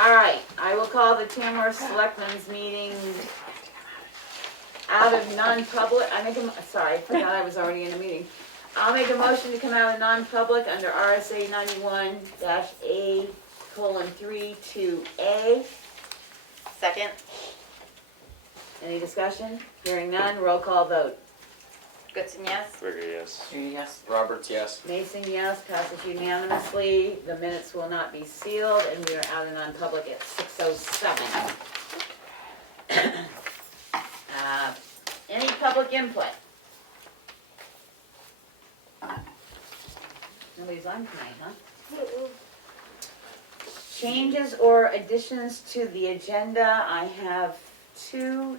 All right, I will call the Tamworth Selectmen's meeting out of non-public. Sorry, I forgot I was already in a meeting. I'll make a motion to come out of non-public under RSA 91-A:3 to A. Second. Any discussion? Hearing none, roll call vote. Goodson, yes. Trigger, yes. Yes. Roberts, yes. Mason, yes, passes unanimously. The minutes will not be sealed, and we are out of non-public at 6:07. Any public input? Nobody's on tonight, huh? Changes or additions to the agenda. I have two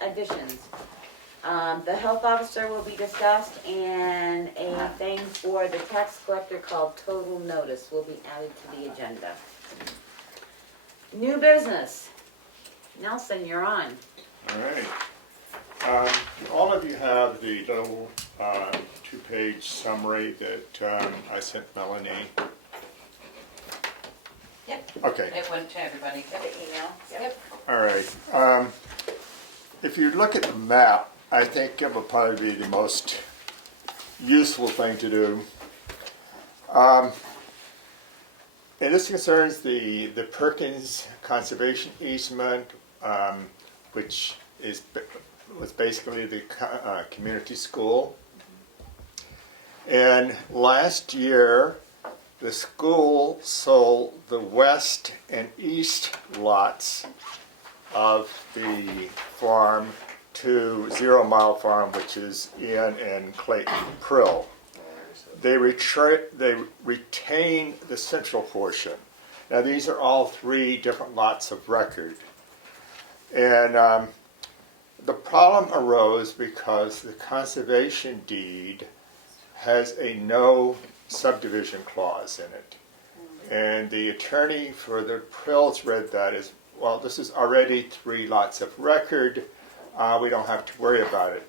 additions. The health officer will be discussed, and a thing for the tax collector called total notice will be added to the agenda. New business. Nelson, you're on. All right. All of you have the little two-page summary that I sent Melanie. Yep. Okay. It went to everybody. Got the email. Yep. All right. If you look at the map, I think it would probably be the most useful thing to do. And this concerns the Perkins conservation easement, which was basically the community school. And last year, the school sold the west and east lots of the farm to 0 Mile Farm, which is Ian and Clayton Prill. They retain the central portion. Now these are all 3 different lots of record. And the problem arose because the conservation deed has a no subdivision clause in it. And the attorney for the Prills read that as, well, this is already 3 lots of record. We don't have to worry about it.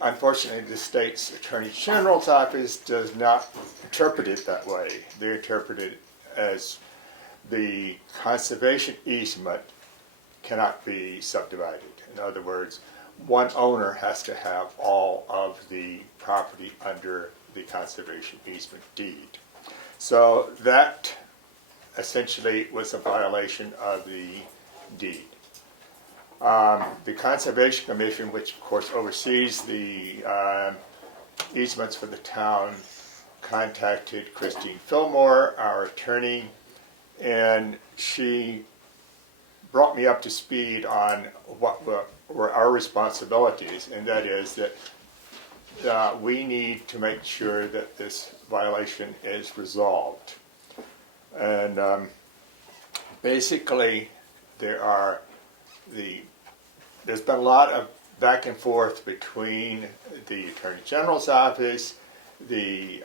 Unfortunately, the state's Attorney General's office does not interpret it that way. They interpret it as the conservation easement cannot be subdivided. In other words, one owner has to have all of the property under the conservation easement deed. So that essentially was a violation of the deed. The Conservation Commission, which of course oversees the easements for the town, contacted Christine Fillmore, our attorney, and she brought me up to speed on what were our responsibilities, and that is that we need to make sure that this violation is resolved. And basically, there's been a lot of back and forth between the Attorney General's office, the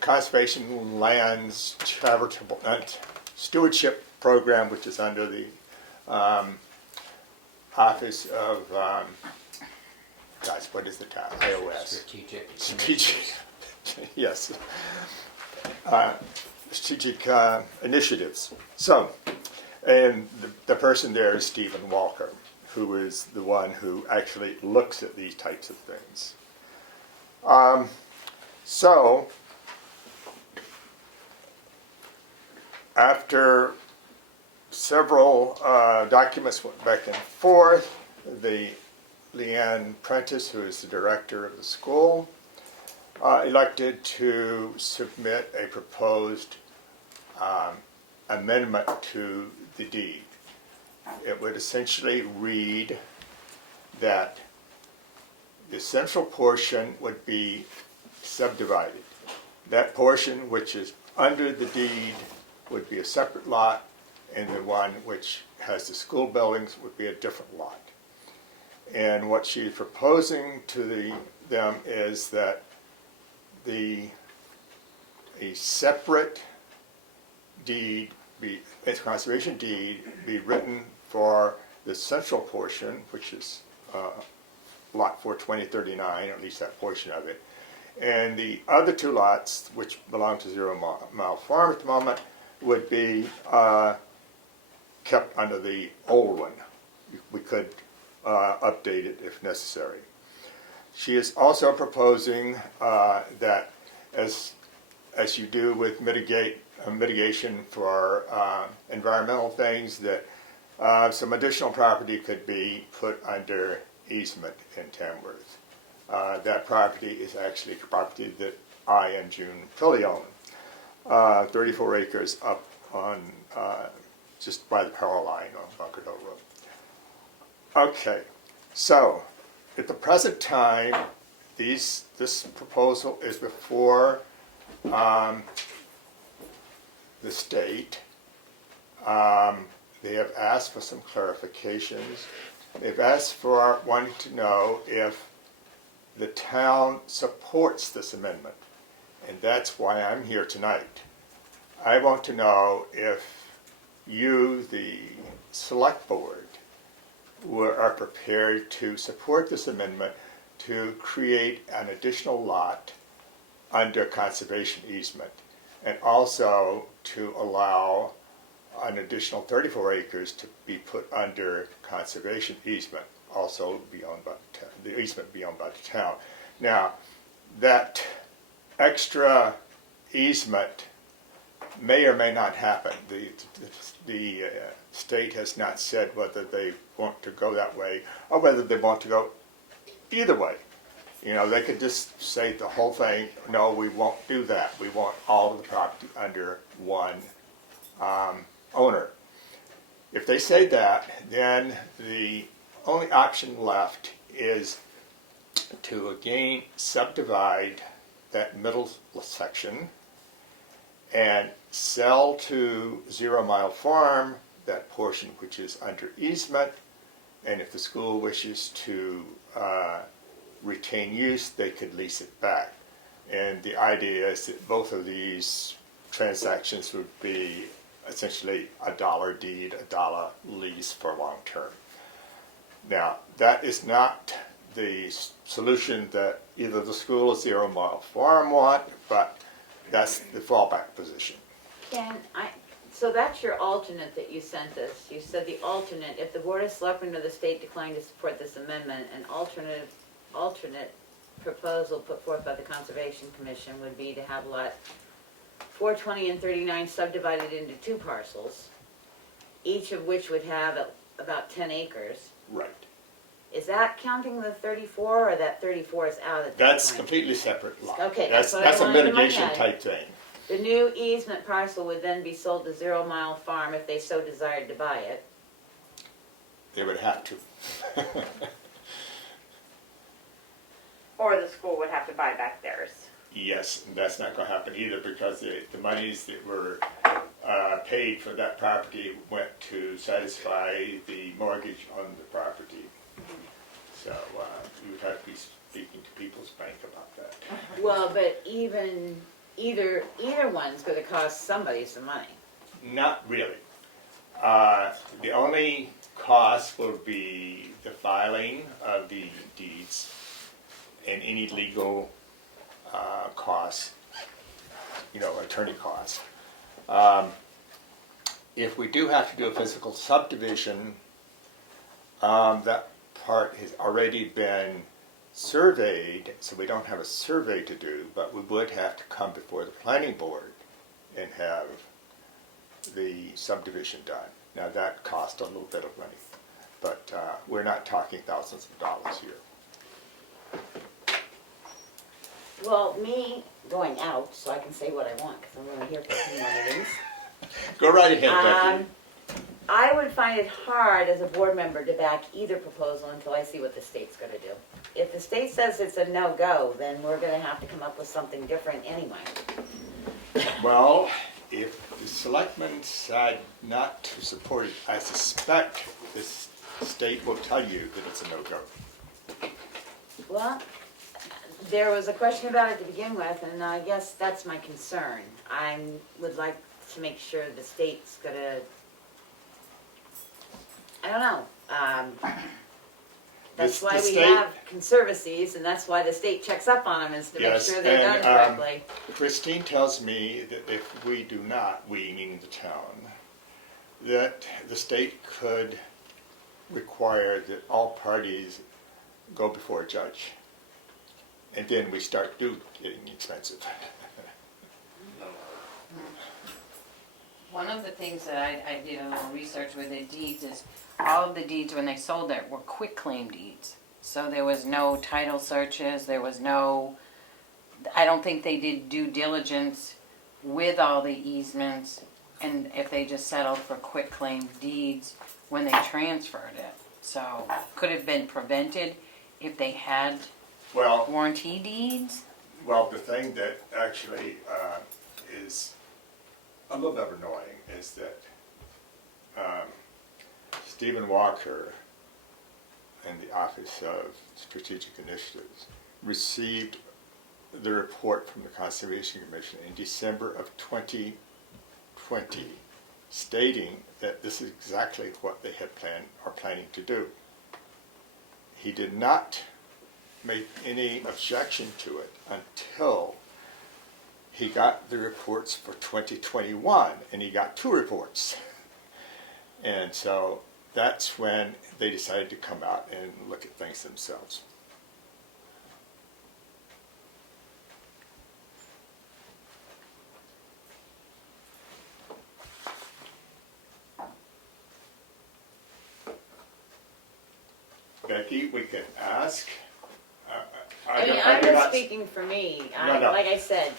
Conservation Lands Charitable Stewardship Program, which is under the Office of, what is the town? IOS. Strategic. Yes. Strategic Initiatives. So, and the person there is Stephen Walker, who is the one who actually looks at these types of things. So, after several documents went back and forth, Leanne Prentice, who is the director of the school, elected to submit a proposed amendment to the deed. It would essentially read that the central portion would be subdivided. That portion which is under the deed would be a separate lot, and the one which has the school buildings would be a different lot. And what she's proposing to them is that a separate deed, a conservation deed, be written for the central portion, which is lot 42039, or at least that portion of it, and the other 2 lots, which belong to 0 Mile Farm at the moment, would be kept under the old one. We could update it if necessary. She is also proposing that as you do with mitigation for environmental things, that some additional property could be put under easement in Tamworth. That property is actually property that I and June fully own. 34 acres up on just by the power line on Bunker Hill Road. Okay, so at the present time, this proposal is before the state. They have asked for some clarifications. They've asked for wanting to know if the town supports this amendment, and that's why I'm here tonight. I want to know if you, the select board, are prepared to support this amendment to create an additional lot under conservation easement, and also to allow an additional 34 acres to be put under conservation easement, also be owned by the easement be owned by the town. Now, that extra easement may or may not happen. The state has not said whether they want to go that way or whether they want to go either way. You know, they could just say the whole thing, no, we won't do that. We want all of the property under one owner. If they say that, then the only option left is to again subdivide that middle section and sell to 0 Mile Farm that portion which is under easement, and if the school wishes to retain use, they could lease it back. And the idea is that both of these transactions would be essentially a dollar deed, a dollar lease for long term. Now, that is not the solution that either the school or 0 Mile Farm want, but that's the fallback position. So that's your alternate that you sent us. You said the alternate, if the Board of Selectmen or the state declined to support this amendment, an alternate proposal put forth by the Conservation Commission would be to have lot 420 and 39 subdivided into 2 parcels, each of which would have about 10 acres. Right. Is that counting the 34, or that 34 is out at that That's point? completely separate lot. Okay, that's that's what I a wanted in my mitigation head. type thing. The new easement parcel would then be sold to 0 Mile Farm if they so desired to buy it. They would have to. Or the school would have to buy back theirs. Yes, and that's not going to happen either, because the monies that were paid for that property went to satisfy the mortgage on the property. So you would have to be speaking to People's Bank about that. Well, but either one's going to cost somebody some money. Not really. The only cost will be the filing of the deeds and any legal costs, attorney costs. If we do have to do a physical subdivision, that part has already been surveyed, so we don't have a survey to do, but we would have to come before the planning board and have the subdivision done. Now that costs a little bit of money, but we're not talking thousands of dollars here. Well, me going out, so I can say what I want, because I'm only here for a few more meetings. Go right ahead, Becky. I would find it hard as a board member to back either proposal until I see what the state's going to do. If the state says it's a no-go, then we're going to have to come up with something different anyway. Well, if the selectmen decide not to support it, I suspect this state will tell you that it's a no-go. Well, there was a question about it to begin with, and I guess that's my concern. I would like to make sure the state's gonna, I don't know. That's The why we state- have conservancies, and that's why the state checks up on them, is to make Yes, sure they're done and, correctly. Christine tells me that if we do not, we meaning the town, that the state could require that all parties go before a judge. And then we start getting expensive. One of the things that I did a little research with the deeds is all of the deeds when they sold it were quitclaim deeds. So there was no title searches, there was no, I don't think they did due diligence with all the easements, and if they just settled for quitclaim deeds when they transferred it. So could have been prevented if they had Well, warranty deeds. the thing that actually is a little bit annoying is that Stephen Walker and the Office of Strategic Initiatives received the report from the Conservation Commission in December of 2020, stating that this is exactly what they had planning to do. He did not make any objection to it until he got the reports for 2021, and he got 2 reports. And so that's when they decided to come out and look at things themselves. Becky, we can ask. I mean, I I'm do just not- speaking for me. No. Like I said,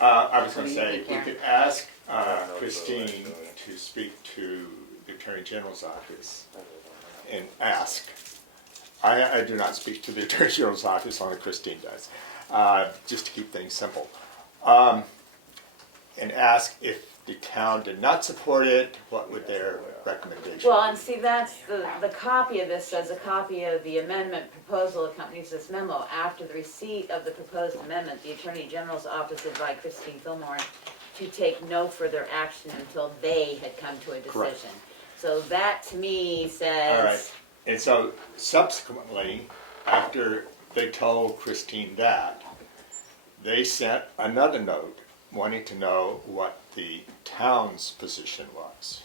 I was What going to do you say, think, we Karen? could ask Christine to speak to the Attorney General's office and ask. I do not speak to the Attorney General's office, only Christine does, just to keep things simple. And ask if the town did not support it, what would their recommendation well, and be? see, that's the copy of this says a copy of the amendment proposal accompanies this memo. After the receipt of the proposed amendment, the Attorney General's office advised Christine Fillmore to take no further action until they had come to a Correct. decision. So that to me says. All right. And so subsequently, after they told Christine that, they sent another note wanting to know what the town's position was.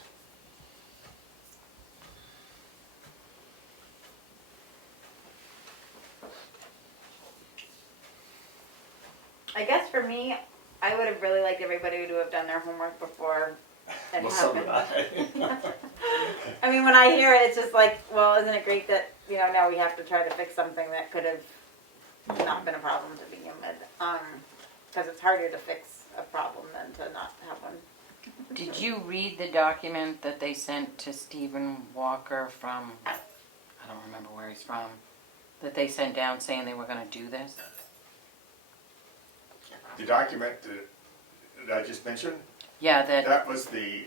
I guess for me, I would have really liked everybody to have done their homework before it Well, so happened. did I. I mean, when I hear it, it's just like, well, isn't it great that, now we have to try to fix something that could have not been a problem to begin with. Because it's harder to fix a problem than to not have one. Did you read the document that they sent to Stephen Walker from, I don't remember where he's from, that they sent down saying they were going to do this? The document that I just mentioned, Yeah, that that was the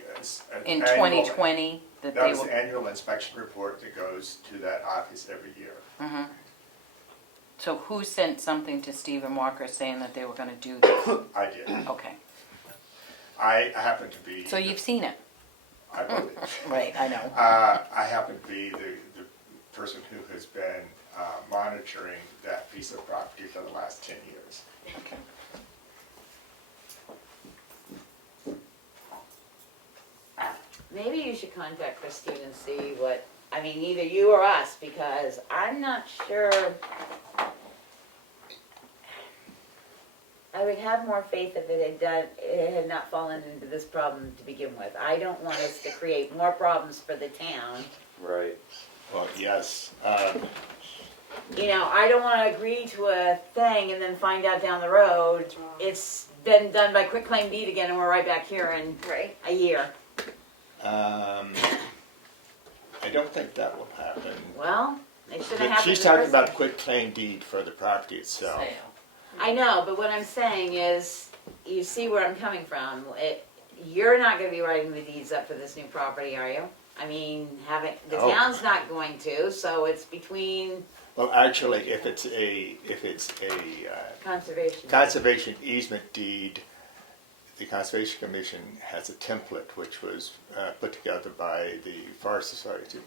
in annual- 2020 that That they was were. the annual inspection report that goes to that office every year. Mhm. So who sent something to Stephen Walker saying that they were going to do this? I did. Okay, I happen to be. so you've seen it, I wrote it. right? I know. I happen to be the person who has been monitoring that piece of property for the last 10 years. Okay. Maybe you should contact Christine and see what, I mean, either you or us, because I'm not sure. I would have more faith if it had not fallen into this problem to begin with. I don't want us to create more problems for the town. Right. Well, yes. I don't want to agree to a thing and then find out down the road it's been done by quitclaim deed again and we're right back here in Right. a year. I don't think that will happen. Well, it should have But happened. she's the talking first about time. quit claim deed for the property itself. Sale. I know, but what I'm saying is, you see where I'm coming from. You're not going to be writing the deeds up for this new property, are you? I mean, the No. town's not going to, so it's between Well, actually, if it's a conservation. conservation easement deed, the Conservation Commission has a template which was put together by the Forest Society,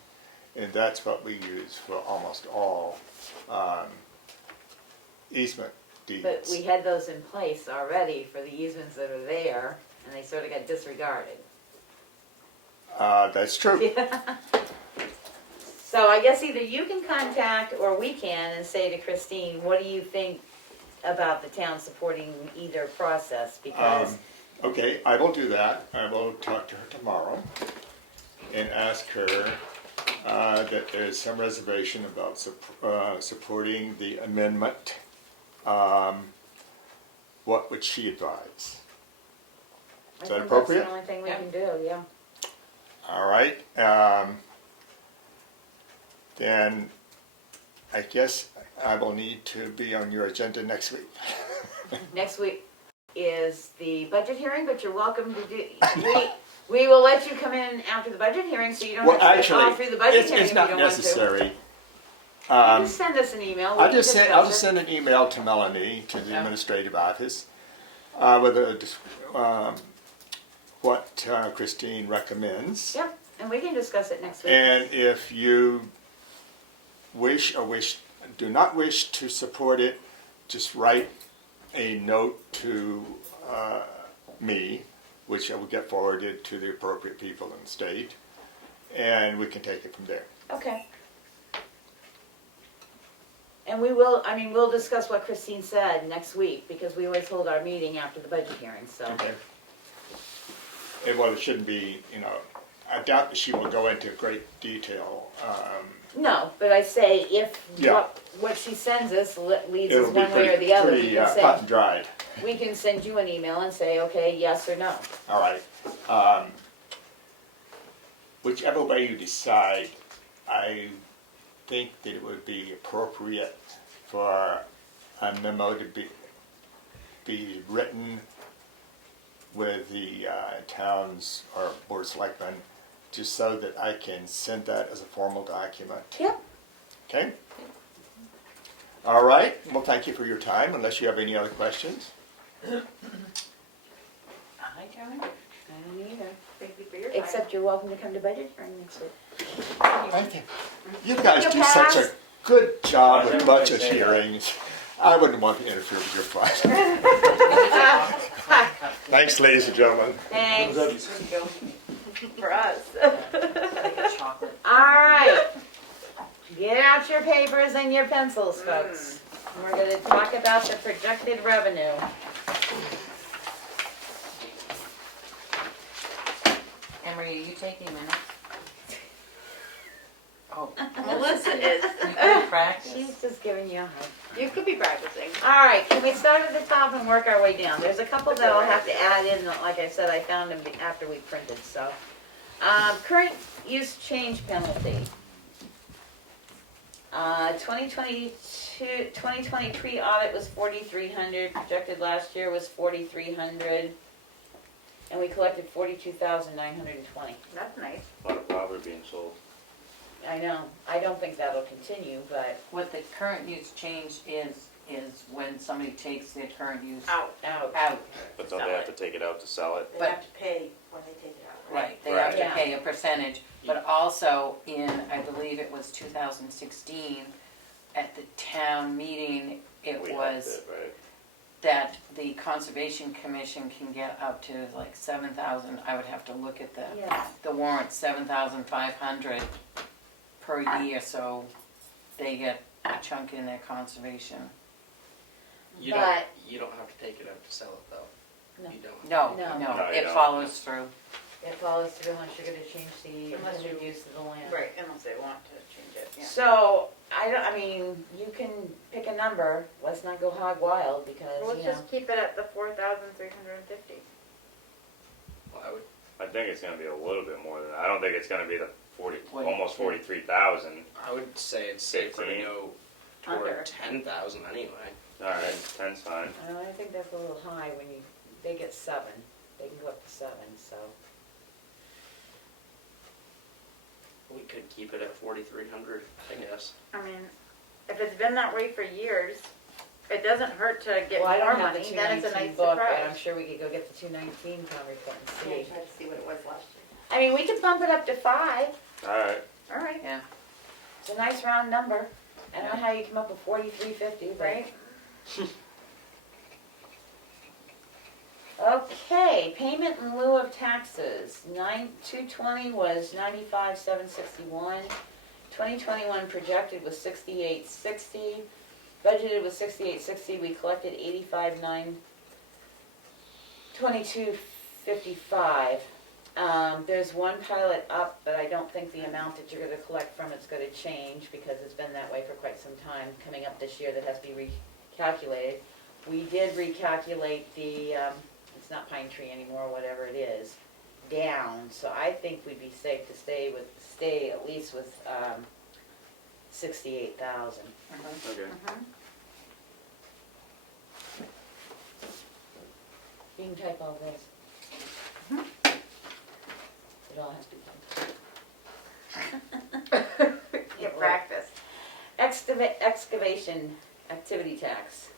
And that's what we use for almost all easement deeds. But we had those in place already for the easements that are there, and they sort of got disregarded. That's true. So I guess either you can contact, or we can, and say to Christine, what do you think about the town supporting either process? Because, Okay, I will do that. I will talk to her tomorrow and ask her that there's some reservation about supporting the amendment. What would she advise? I Is that think appropriate? that's the only thing we Yeah. can do, yeah. All right. Then I guess I will need to be on your agenda next week. Next week is the budget hearing, but you're welcome to do, we will let you come in after the budget hearing, so you don't Well, have to sit all actually, through the budget it's hearing if you not don't want to. necessary. You can send us an email. We I'll can just discuss it. send an email to Melanie, to the Yeah. administrative office, with what Christine recommends. Yep, and we can discuss it next week. And if you do not wish to support it, just write a note to me, which I will get forwarded to the appropriate people in the state, and we can take it from there. Okay. And we'll discuss what Christine said next week, because we always hold our meeting after the budget hearing, so. Okay. And well, it shouldn't be, I doubt that she will go into great detail. No, but I say if Yeah. what she sends us leads us It'll be one way or the other, we pretty can cut say, and dried. we can send you an email and say, okay, yes or no. All right. Whichever way you decide, I think that it would be appropriate for a memo to be written with the town's or board of selectmen, just so that I can send that as a formal document. Yep. Okay? All right. Well, thank you for your time, unless you have any other questions. I don't. I don't either. Thank you for your time. Except you're welcome to come to budget hearing next week. Thank you. You guys You do such a passed. good job with budget hearings. I wouldn't want to interfere with your fun. Thanks, ladies and gentlemen. Thanks. For us. Like a chocolate. All right. Get out your papers and your pencils, folks. We're going to talk about the projected revenue. Emery, are you taking minutes? Oh, Melissa is. good practice. She's just giving you a hug. You could be practicing. All right, can we start at the top and work our way down? There's a couple that I'll have to add in. Like I said, I found them after we printed, so. Current use change penalty. 2023 audit was 4,300, projected last year was 4,300, and we collected 42,920. That's nice. A lot of powder being sold. I know, I don't think that'll continue, but What the current use change is when somebody takes their current use Out. out. out. But don't they have to take it out to sell it? They But- have to pay when they take it out. Right, they have to Right. pay a percentage, but also in, I believe it was 2016, at the town meeting, it We was upped it, right? that the Conservation Commission can get up to like 7,000, I would have to look at Yeah. the warrant, 7,500 per year, so they get a chunk in their conservation. You But- don't have to take it out to sell it though. No. You don't. No, No. no, No, you it don't. follows through. It follows through unless you're gonna change the Unless intended you- use of the land. Right, unless they want to change it, yeah. So, I mean, you can pick a number, let's not go hog wild, because, Well, let's you know. just keep it at the 4,350. Well, I would. I think it's gonna be a little bit more than that. I don't think it's gonna be the 40, What? almost 43,000. I would say it's safer to 15. go Under. toward 10,000 anyway. All right, 10's fine. I think that's a little high when they get 7, they can go up to 7, so. We could keep it at 4,300, I guess. I mean, if it's been that way for years, it doesn't hurt to get Well, I more don't have the money, then it's a 219 nice book, but I'm surprise. sure we could go get the 219 town report and see. to see what it was last year. I mean, we could bump it up to 5, All right. All right. Yeah, It's a nice round number. I don't know how you come up with 4350, Right? Okay, payment in lieu of taxes, 220 was 95,761. 2021 projected was 6860. Budgeted was 6860. We collected 85,922.55. There's one pilot up, but I don't think the amount that you're going to collect from it's going to change because it's been that way for quite some time. Coming up this year, that has to be recalculated. We did recalculate the. It's not Pine Tree anymore, whatever it is, down. So I think we'd be safe to stay at least with 68,000. Okay. You can type all this. It all has to be typed. Get practice. Excavation activity tax.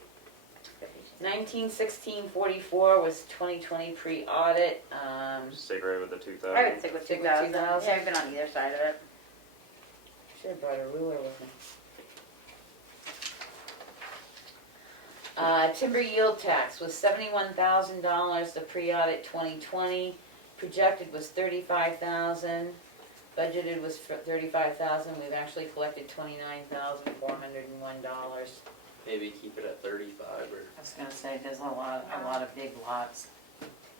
1916.44 was 2020 pre-audit. Stick right with the 2,000. I would stick with Stick with 2,000. 2,000. Yeah, I've been on either side of it. Should have brought a ruler with me. Timber yield tax was $71,000. The pre-audit 2020 projected was 35,000. Budgeted was for 35,000. We've actually collected $29,401. Maybe keep it at 35 or. I was gonna say, there's a lot of big lots.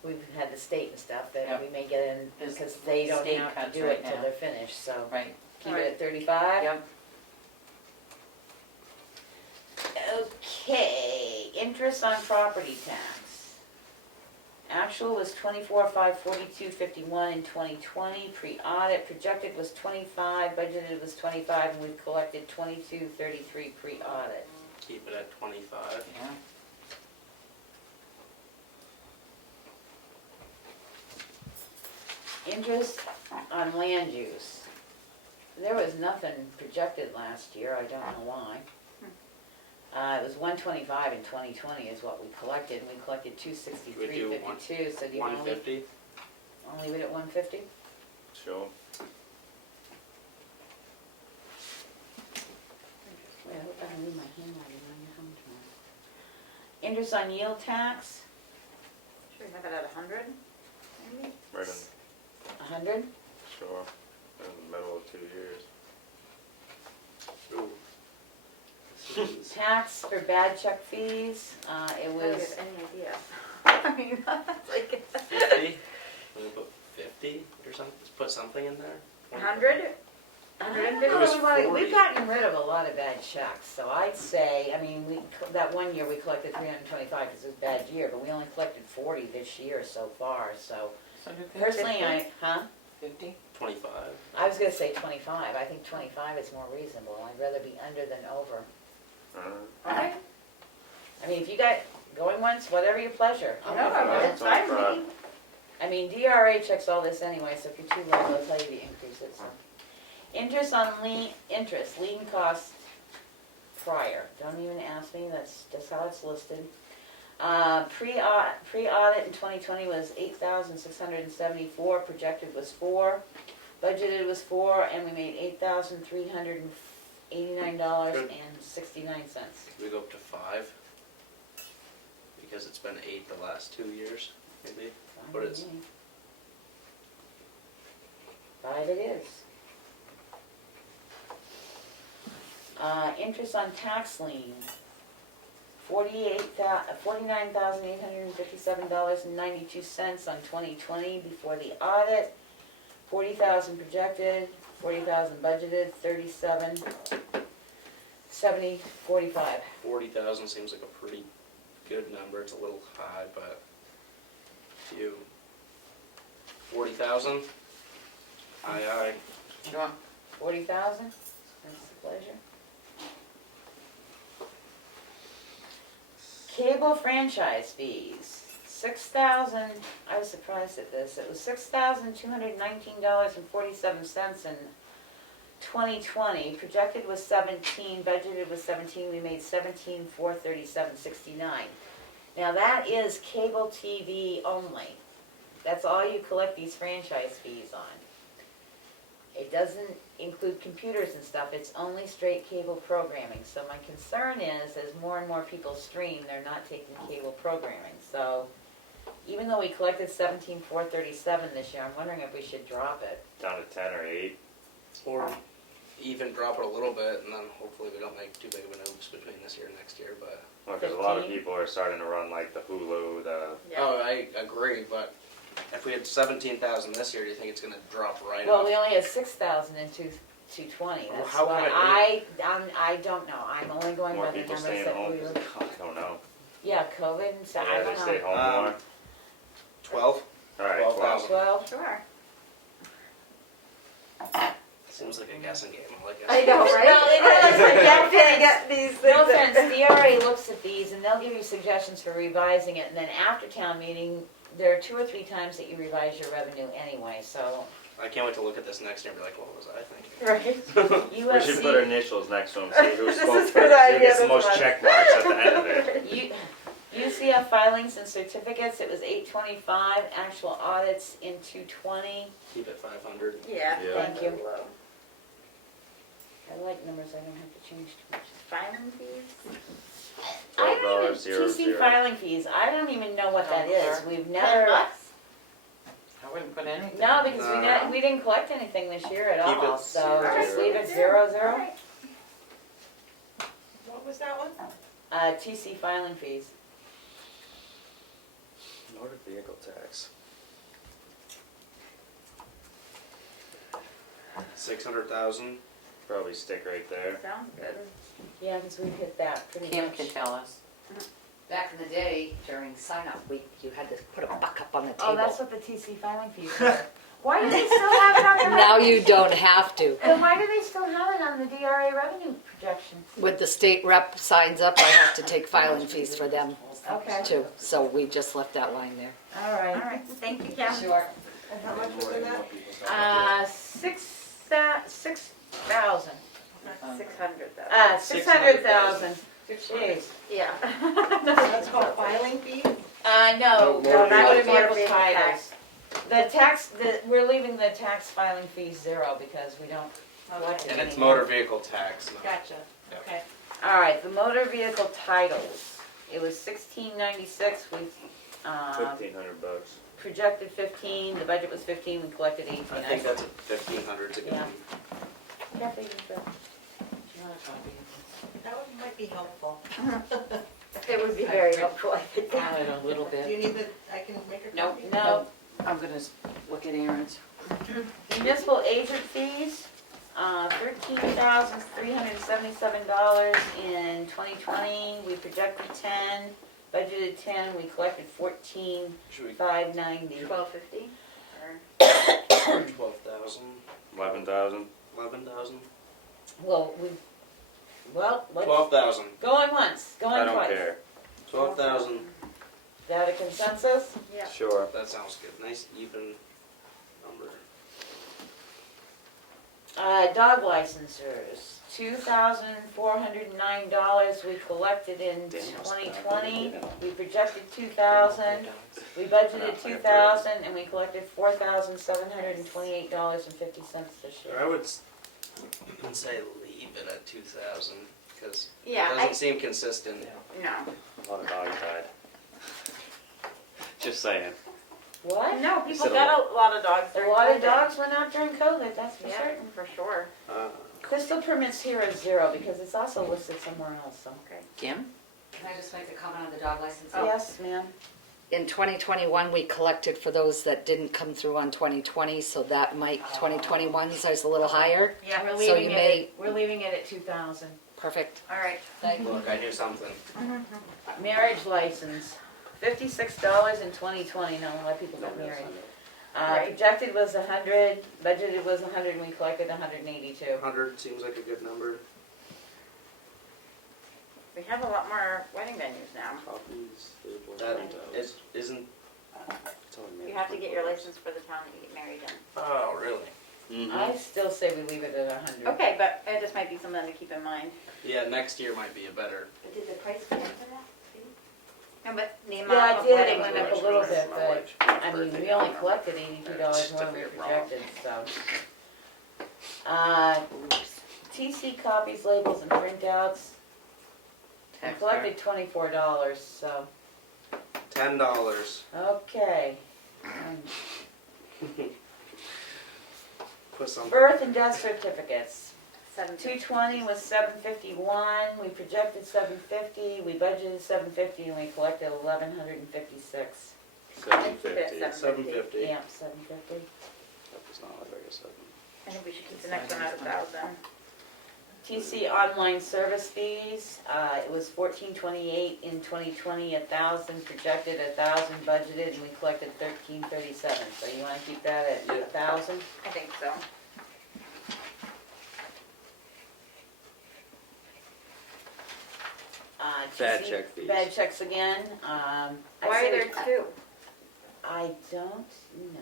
We've had the state and stuff that Yep. we may get in There's because they don't state have cuts to do right it till now. they're finished. So Right. keep it at 35. Yep. Okay, interest on property tax. Actual was 24,542.51 in 2020. Pre-audit projected was 25, budgeted was 25, and we've collected 22.33 pre-audit. Keep it at 25. Yeah. Interest on land use. There was nothing projected last year. I don't know why. It was 125 in 2020 is what we collected, and we collected Would you 263.52. So do you want to 150? leave it at 150? Sure. Wait, I hope I don't leave my handwriting on your home tomorrow. Interest on yield tax, Should we have it at 100? Maybe? Right in, 100. sure. In the middle of 2 years. Ooh. Tax for bad check fees, it I don't was, have any idea. I mean, that's like 50? Can we put 50 or something? Just put something in there? 100? I don't 150? know, was we've 40. gotten rid of a lot of bad checks, so I'd say, I mean, that one year we collected 325 because it was a bad year, but we only collected 40 this year so far, so So do personally, 50? 25. I was gonna say 25, I think 25 is more reasonable, I'd rather be under than over. Okay. I mean, if you got going once, whatever your pleasure. No, I'm that's fine with me. I mean, DRA checks all this anyway, so if you're too low, they'll tell you to increase it, so. Interest on lien costs prior, don't even ask me, that's just how it's listed. Pre-audit in 2020 was 8,674, projected was 4, budgeted was 4, and we made $8,389.69. Could we go up to 5? Because it's been 8 the last 2 years, maybe. What is- 5 it is. Interest on tax lien, $49,857.92 on 2020 before the audit, 40,000 projected, 40,000 budgeted, 37,7045. 40,000 seems like a pretty good number. It's a little high, but if you 40,000? Aye. Sure. 40,000, that's a pleasure. Cable franchise fees, 6,000, I was surprised at this, it was $6,219.47 in 2020, projected was 17, budgeted was 17, we made 17,437.69. Now that is cable TV only, that's all you collect these franchise fees on. It doesn't include computers and stuff, it's only straight cable programming. So my concern is, as more and more people stream, they're not taking cable programming. So even though we collected 17,437 this year, I'm wondering if we should drop it. Down to 10 or 8. Or even drop it a little bit, and then hopefully we don't make too big of an oops between this year and next year, but. Well, because a lot of 15? people are starting to run like the Hulu, the. Yeah. Oh, I agree, but if we had 17,000 this year, do you think it's gonna drop right Well, off? we only had 6,000 in 220, Well, that's how why come I don't know, I'm only going More by the people numbers staying that home. we were. I don't know. Yeah, COVID, and so I Yeah, they don't stay know. home more. 12? Alright, 12,000. 12? Sure. Seems like a guessing game, I like I guessing. know, right? Well, it is. Jeff didn't get these No things. offense, DRA looks at these and they'll give you suggestions for revising it, and then after town meeting, there are 2 or 3 times that you revise your revenue anyway, so. I can't wait to look at this next year and be like, what was I thinking? Right. We should put our initials next to them, see who This spoke is first. a good Who idea, gets the that's most fun. check marks at the end of it. UCF filings and certificates, it was 825, actual audits in 220. Keep it 500. Yeah. Yeah. Thank you. I like numbers, I don't have to change too much. Filing fees? I don't even, $12.00. TC filing fees, I don't even know what that is, we've $10 never, bucks? I wouldn't put anything. no, because No. we didn't collect anything this year at Keep it all, so zero. just leave it 0, 0. What was that one? TC filing fees. Motor vehicle tax. 600,000. Probably stick right there. Sounds good. Yeah, because we've hit that pretty Kim much. can tell us. Back in the day, during sign-up week, you had to put a buck up on the Oh, that's table. what the TC filing fees were. Why do they still have it on their Now revenue? you don't have to. Then why do they still have it on the DRA revenue projections? With the state rep signs up, I have to take filing fees for them Okay, too. So we just left that line there. all All right. right, thank you, Kim. Sure. And how much was that? 6,000. 600,000. 600,000. Jeez. Yeah. That's called filing fees? No, No, that would motor be vehicle titles. The tax, we're leaving the tax filing fees 0 because we don't collect it And it's anymore. motor vehicle tax. No. Gotcha, Yep. okay. All right, the motor vehicle titles. It was 1696. We 1,500 bucks. projected 15. The budget was 15. We collected 18. I think that's 1,500 to Yeah. go. That one might be helpful. It would be very helpful, I think. Add it a little Do bit. you need the, I can make a Nope. copy? No, I'm gonna look at errands. municipal agent fees, $13,377 in 2020. We projected 10, budgeted 10. We collected Should we 14,590. 1250? Or 12,000? 11,000. 11,000? Well, what? 12,000. Going once, I going don't twice. care. 12,000. Is that a consensus? Yeah. Sure. That sounds good. Nice even number. Dog licensors, $2,409 we collected in Damn, 2020. stop. We projected 2,000, we budgeted 2,000, and we collected $4,728.50 this I year. would say leave it at 2,000 because it Yeah, doesn't seem consistent. no. A lot of dogs died. Just saying. What? No, people Instead of got a lot of dogs. A during lot of COVID. dogs went out during COVID, that's for Yeah, certain. for sure. Crystal permits here is 0 because it's also listed somewhere else, so. Kim? Can I just make a comment on the dog license? Yes, ma'am. In 2021, we collected for those that didn't come through on 2020, so that might, 2021's is a little higher. Yeah, we're So leaving you it, may- we're leaving it at 2,000. Perfect. All right. Look, I knew something. Marriage license, $56 in 2020, no, a lot of people got married. Right. Projected was 100, budgeted was 100, and we collected 182. 100 seems like a good number. We have a lot more wedding venues now. Copies, That isn't. You have to get your license for the town that you get married in. Oh, really? I still say we leave it at 100. Okay, but it just might be something to keep in mind. Yeah, next year might be a better. Did the price go up for that? No, but the Yeah, amount I of did, it weddings. went up a little bit, but, I mean, we only collected $82 more than we projected, so. TC copies, labels, and printouts. I Tax collected $24, so, $10. okay. Put something. Birth and death certificates. 750. 220 was 751, we projected 750, we budgeted 750, and we collected 1,156. $750. $750. $750. Yeah, 750. That was not like I said. I think we should keep the next one at 1,000. TC online service fees, it was 1428 in 2020, 1,000 projected, 1,000 budgeted, and we collected 1337. So you want to keep that at Yeah. 1,000? I think so. Bad TC check fees. Bad checks again. Why are there two? I don't know.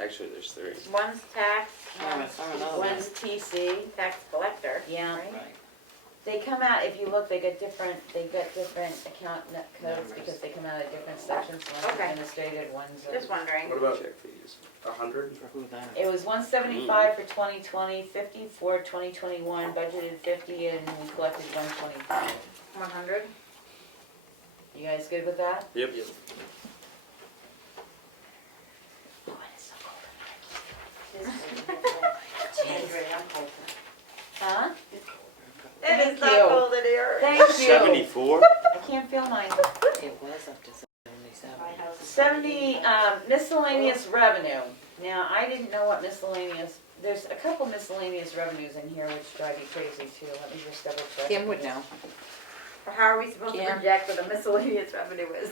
Actually, there's 3. One's tax, Yeah, one's I saw another One's TC. tax collector. Yeah. Right? Right. They come out, if you look, they got different account net codes Numbers. because they come out of different sections. One's Okay. administrative, one's. Just wondering. What about check fees? 100? For who that? It was 175 for 2020, 50 for 2021, budgeted 50, and we collected 125. 100? You guys good with that? Yep. Oh, it's so cold. Huh? It Thank is not you. cold in here. Thank you. 74? I can't feel mine. It was up to 77. My house is 70, miscellaneous revenue. Now, I didn't know what miscellaneous, there's a couple miscellaneous revenues in here which drive you crazy too. Let me just double check. Kim would know. Or how are we supposed to Yeah. project what a miscellaneous revenue is?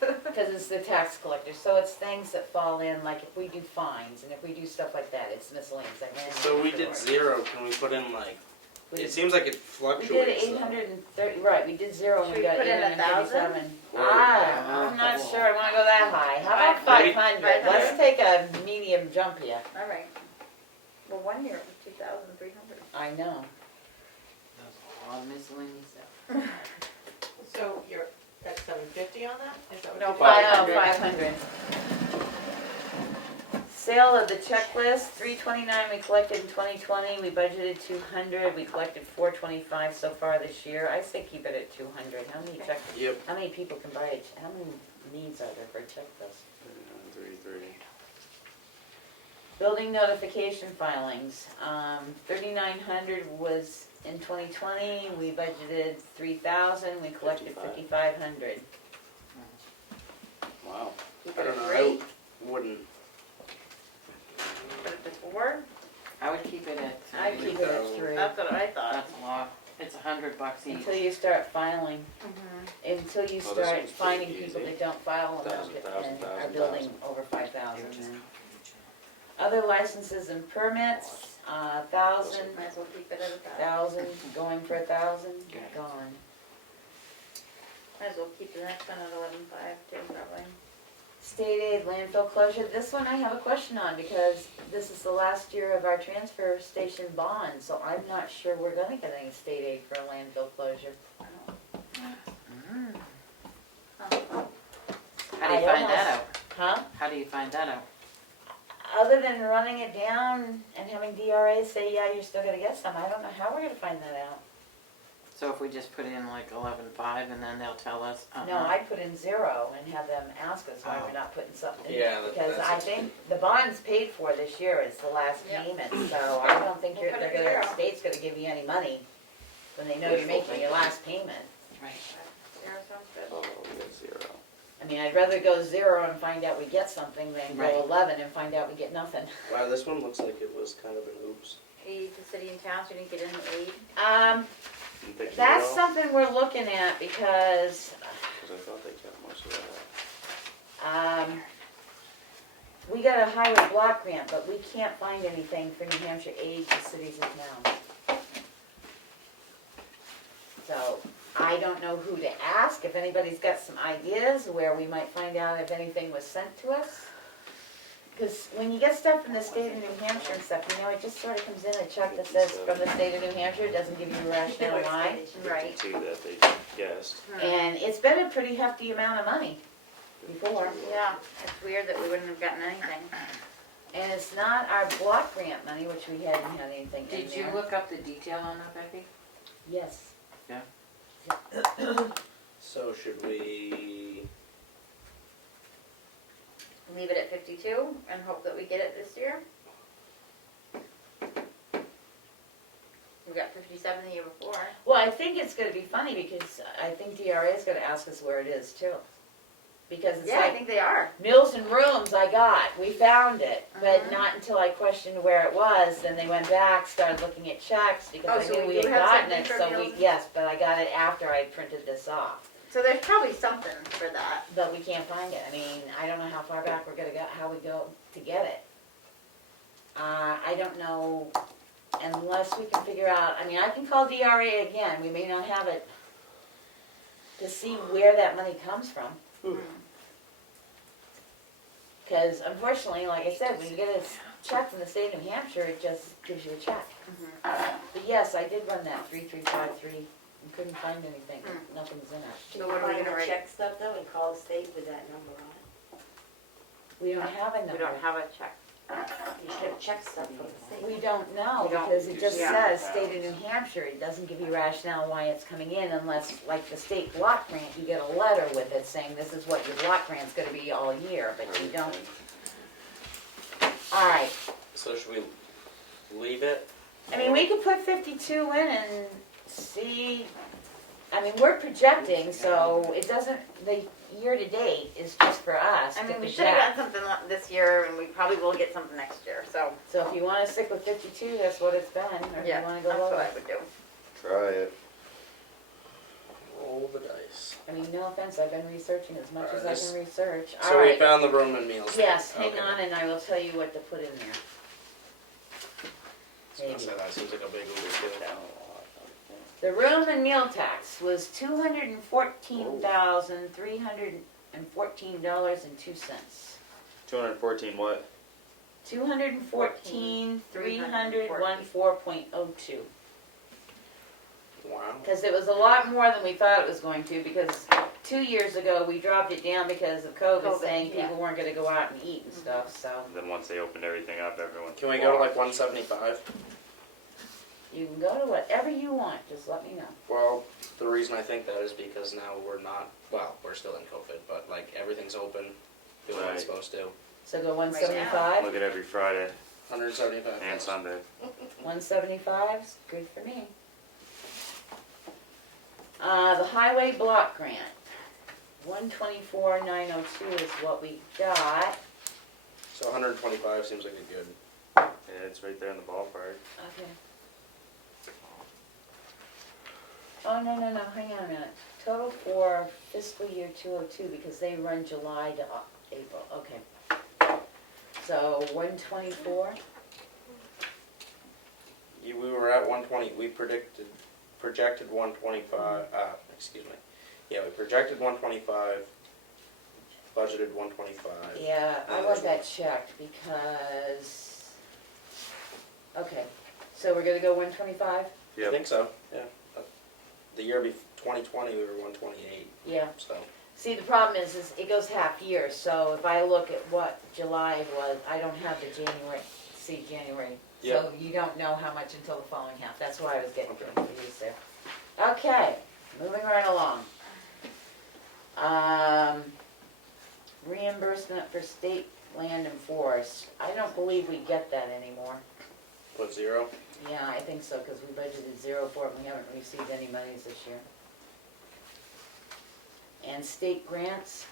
Because it's the tax collector, so it's things that fall in, like if we do fines and if we do stuff like that, it's miscellaneous. I ran So we it did before. 0. Can we put in like? We- It seems like it We fluctuates. did 830, right, we did 0 and Should we we got put in 857. Or- I'm not sure I wanna go that high. How about 500? Let's 500? take a medium jump here. All right. Well, one year it was 2,300. I know. That's a lot of miscellaneous stuff. So you're at 750 on that? Is that what No, you did? 500. Sale of the checklist, 329 we collected in 2020, we budgeted 200, we collected 425 so far this year. I say keep it at 200. How many check, Yep. how many people can buy it? How many needs are there for a checklist? 33. Building notification filings, 3,900 was in 2020, we budgeted 3,000, we collected 55. 5,500. Wow. Keep I it don't at know. 3, I wouldn't. put it to 4. I would keep it at I'd three. keep it at 3. That's what I thought. That's a lot. It's $100 each. Until you start filing, Mhm. until you Oh, this start one's finding pretty people easy. that don't file enough 1,000, and are 1,000, building 1,000. over 5,000 then. Other licenses and permits, Might 1,000, as well keep it at 1,000. 1,000, going for 1,000, gone. Might as well keep the next one at 11,500 too, probably. State aid landfill closure, this one I have a question on because this is the last year of our transfer station bond, so I'm not sure we're gonna get any state aid for a landfill closure. Mm. Huh. How do you find that out? Huh? How do you find that out? Other than running it down and having DRA say, yeah, you're still gonna get some, I don't know how we're gonna find that out. So if we just put in like 11.5 and then they'll tell us, No, I'd put in 0 and have them ask us why we're not putting something in. Yeah, Because that's I it. think the bond's paid for this year, it's the last Yep. payment, so I don't think We'll you're, put they're it gonna, the 0. state's gonna give you any money when they know Wishful you're making thinking. your last payment. Right. 0 sounds good. Oh, we got 0. I mean, I'd rather go 0 and find out we get something than Right. go 11 and find out we get nothing. Wow, this one looks like it was kind of an oops. Aid to city and towns, you didn't get any aid? Didn't they keep it That's all? something we're looking at because, 'Cause I thought they kept most of that. we got a highway block grant, but we can't find anything for New Hampshire aid to cities and towns. So, I don't know who to ask, if anybody's got some ideas where we might find out if anything was sent to us. Because when you get stuff from the state of New Hampshire and stuff, you know, it just sort of comes in a check that says from the state of New Hampshire, it doesn't give you a rationale why. Right. 52 that they guessed. And it's been a pretty hefty amount of money before. Yeah, it's weird that we wouldn't have gotten anything. And it's not our block grant money, which we hadn't had anything in Did you there. look up the detail on that, Becky? Yes. So should we, Leave it at 52 and hope that we get it this year? We got 57 the year before. Well, I think it's gonna be funny because I think DRA is gonna ask us where it is too. Because it's Yeah, I like, think they are. Mills and Rooms I got, we found it, but Mhm. not until I questioned where it was, then they went back, started looking at checks Oh, because I so knew we we do had have gotten something it, for so Mills we, and- yes, but I got it after I printed this off. So there's probably something for that. But we can't find it, I mean, I don't know how far back we're gonna go, how we go to get it. I don't know, unless we can figure out, I mean, I can call DRA again, we may not have it, to see where that money comes from. Because unfortunately, like I said, when you get a check from the state of New Hampshire, it just gives you a check. But yes, I did run that 3353, and couldn't find anything, nothing's in it. So what are we gonna write? Check stuff though and call the state with that number on it. We don't have a We number. don't have a check. You should have checked stuff from the state. We don't know, We don't. because it just Yeah. says state of New Hampshire, it doesn't give you rationale why it's coming in unless, like the state block grant, you get a letter with it saying this is what your block grant's gonna be all year, but you don't. Alright, so should we leave it? I mean, we could put 52 in and see, I mean, we're projecting, so it doesn't, the year-to-date is just for us I to mean, we should have project. gotten something this year, and we probably will get something next year, so. So if you wanna stick with 52, that's what it's been, or if you Yeah, wanna go that's what lower. I would do. Try it. Roll the dice. I mean, no offense, I've been researching as much as I This- can research. So we Alright, found the room and meals. yes, hang Okay. on and I will tell you what to put in there. I was gonna say, that seems like a big one to do. The room and meal tax was $214,314.02. 214 what? 214,314.02. Wow. Because it was a lot more than we thought it was going to, because 2 years ago, we dropped it down because of COVID, saying yeah. people weren't gonna go out and eat and stuff, so. Then once they opened everything up, everyone. Can we go to like 175? You can go to whatever you want, just let me know. Well, the reason I think that is because now we're not, well, we're still in COVID, but like everything's open, doing what it's Right. supposed to. So go 175? Look at every Friday 175. and Sunday. 175's good for me. The highway block grant, 124,902 is what we got. So 125 seems like a good. Yeah, it's right there in the ballpark. Okay. Oh, no, hang on a minute. Total for fiscal year 202, because they run July to April, okay. So 124, We were at 120. We projected 125. Excuse me. Yeah, we projected 125. Budgeted 125. yeah, I want that checked because, okay, so we're gonna go 125? I Yep. think so. Yeah. The year before 2020, we were 128. Yeah. So See, the problem is it goes half year, so if I look at what July was, I don't have the January. So Yep. you don't know how much until the following half, that's why I was getting Okay. confused there. Okay, moving right along. Reimbursement for state land and forest, I don't believe we get that anymore. put 0. Yeah, I think so, because we budgeted 0 for it, and we haven't received any monies this year. And state grants,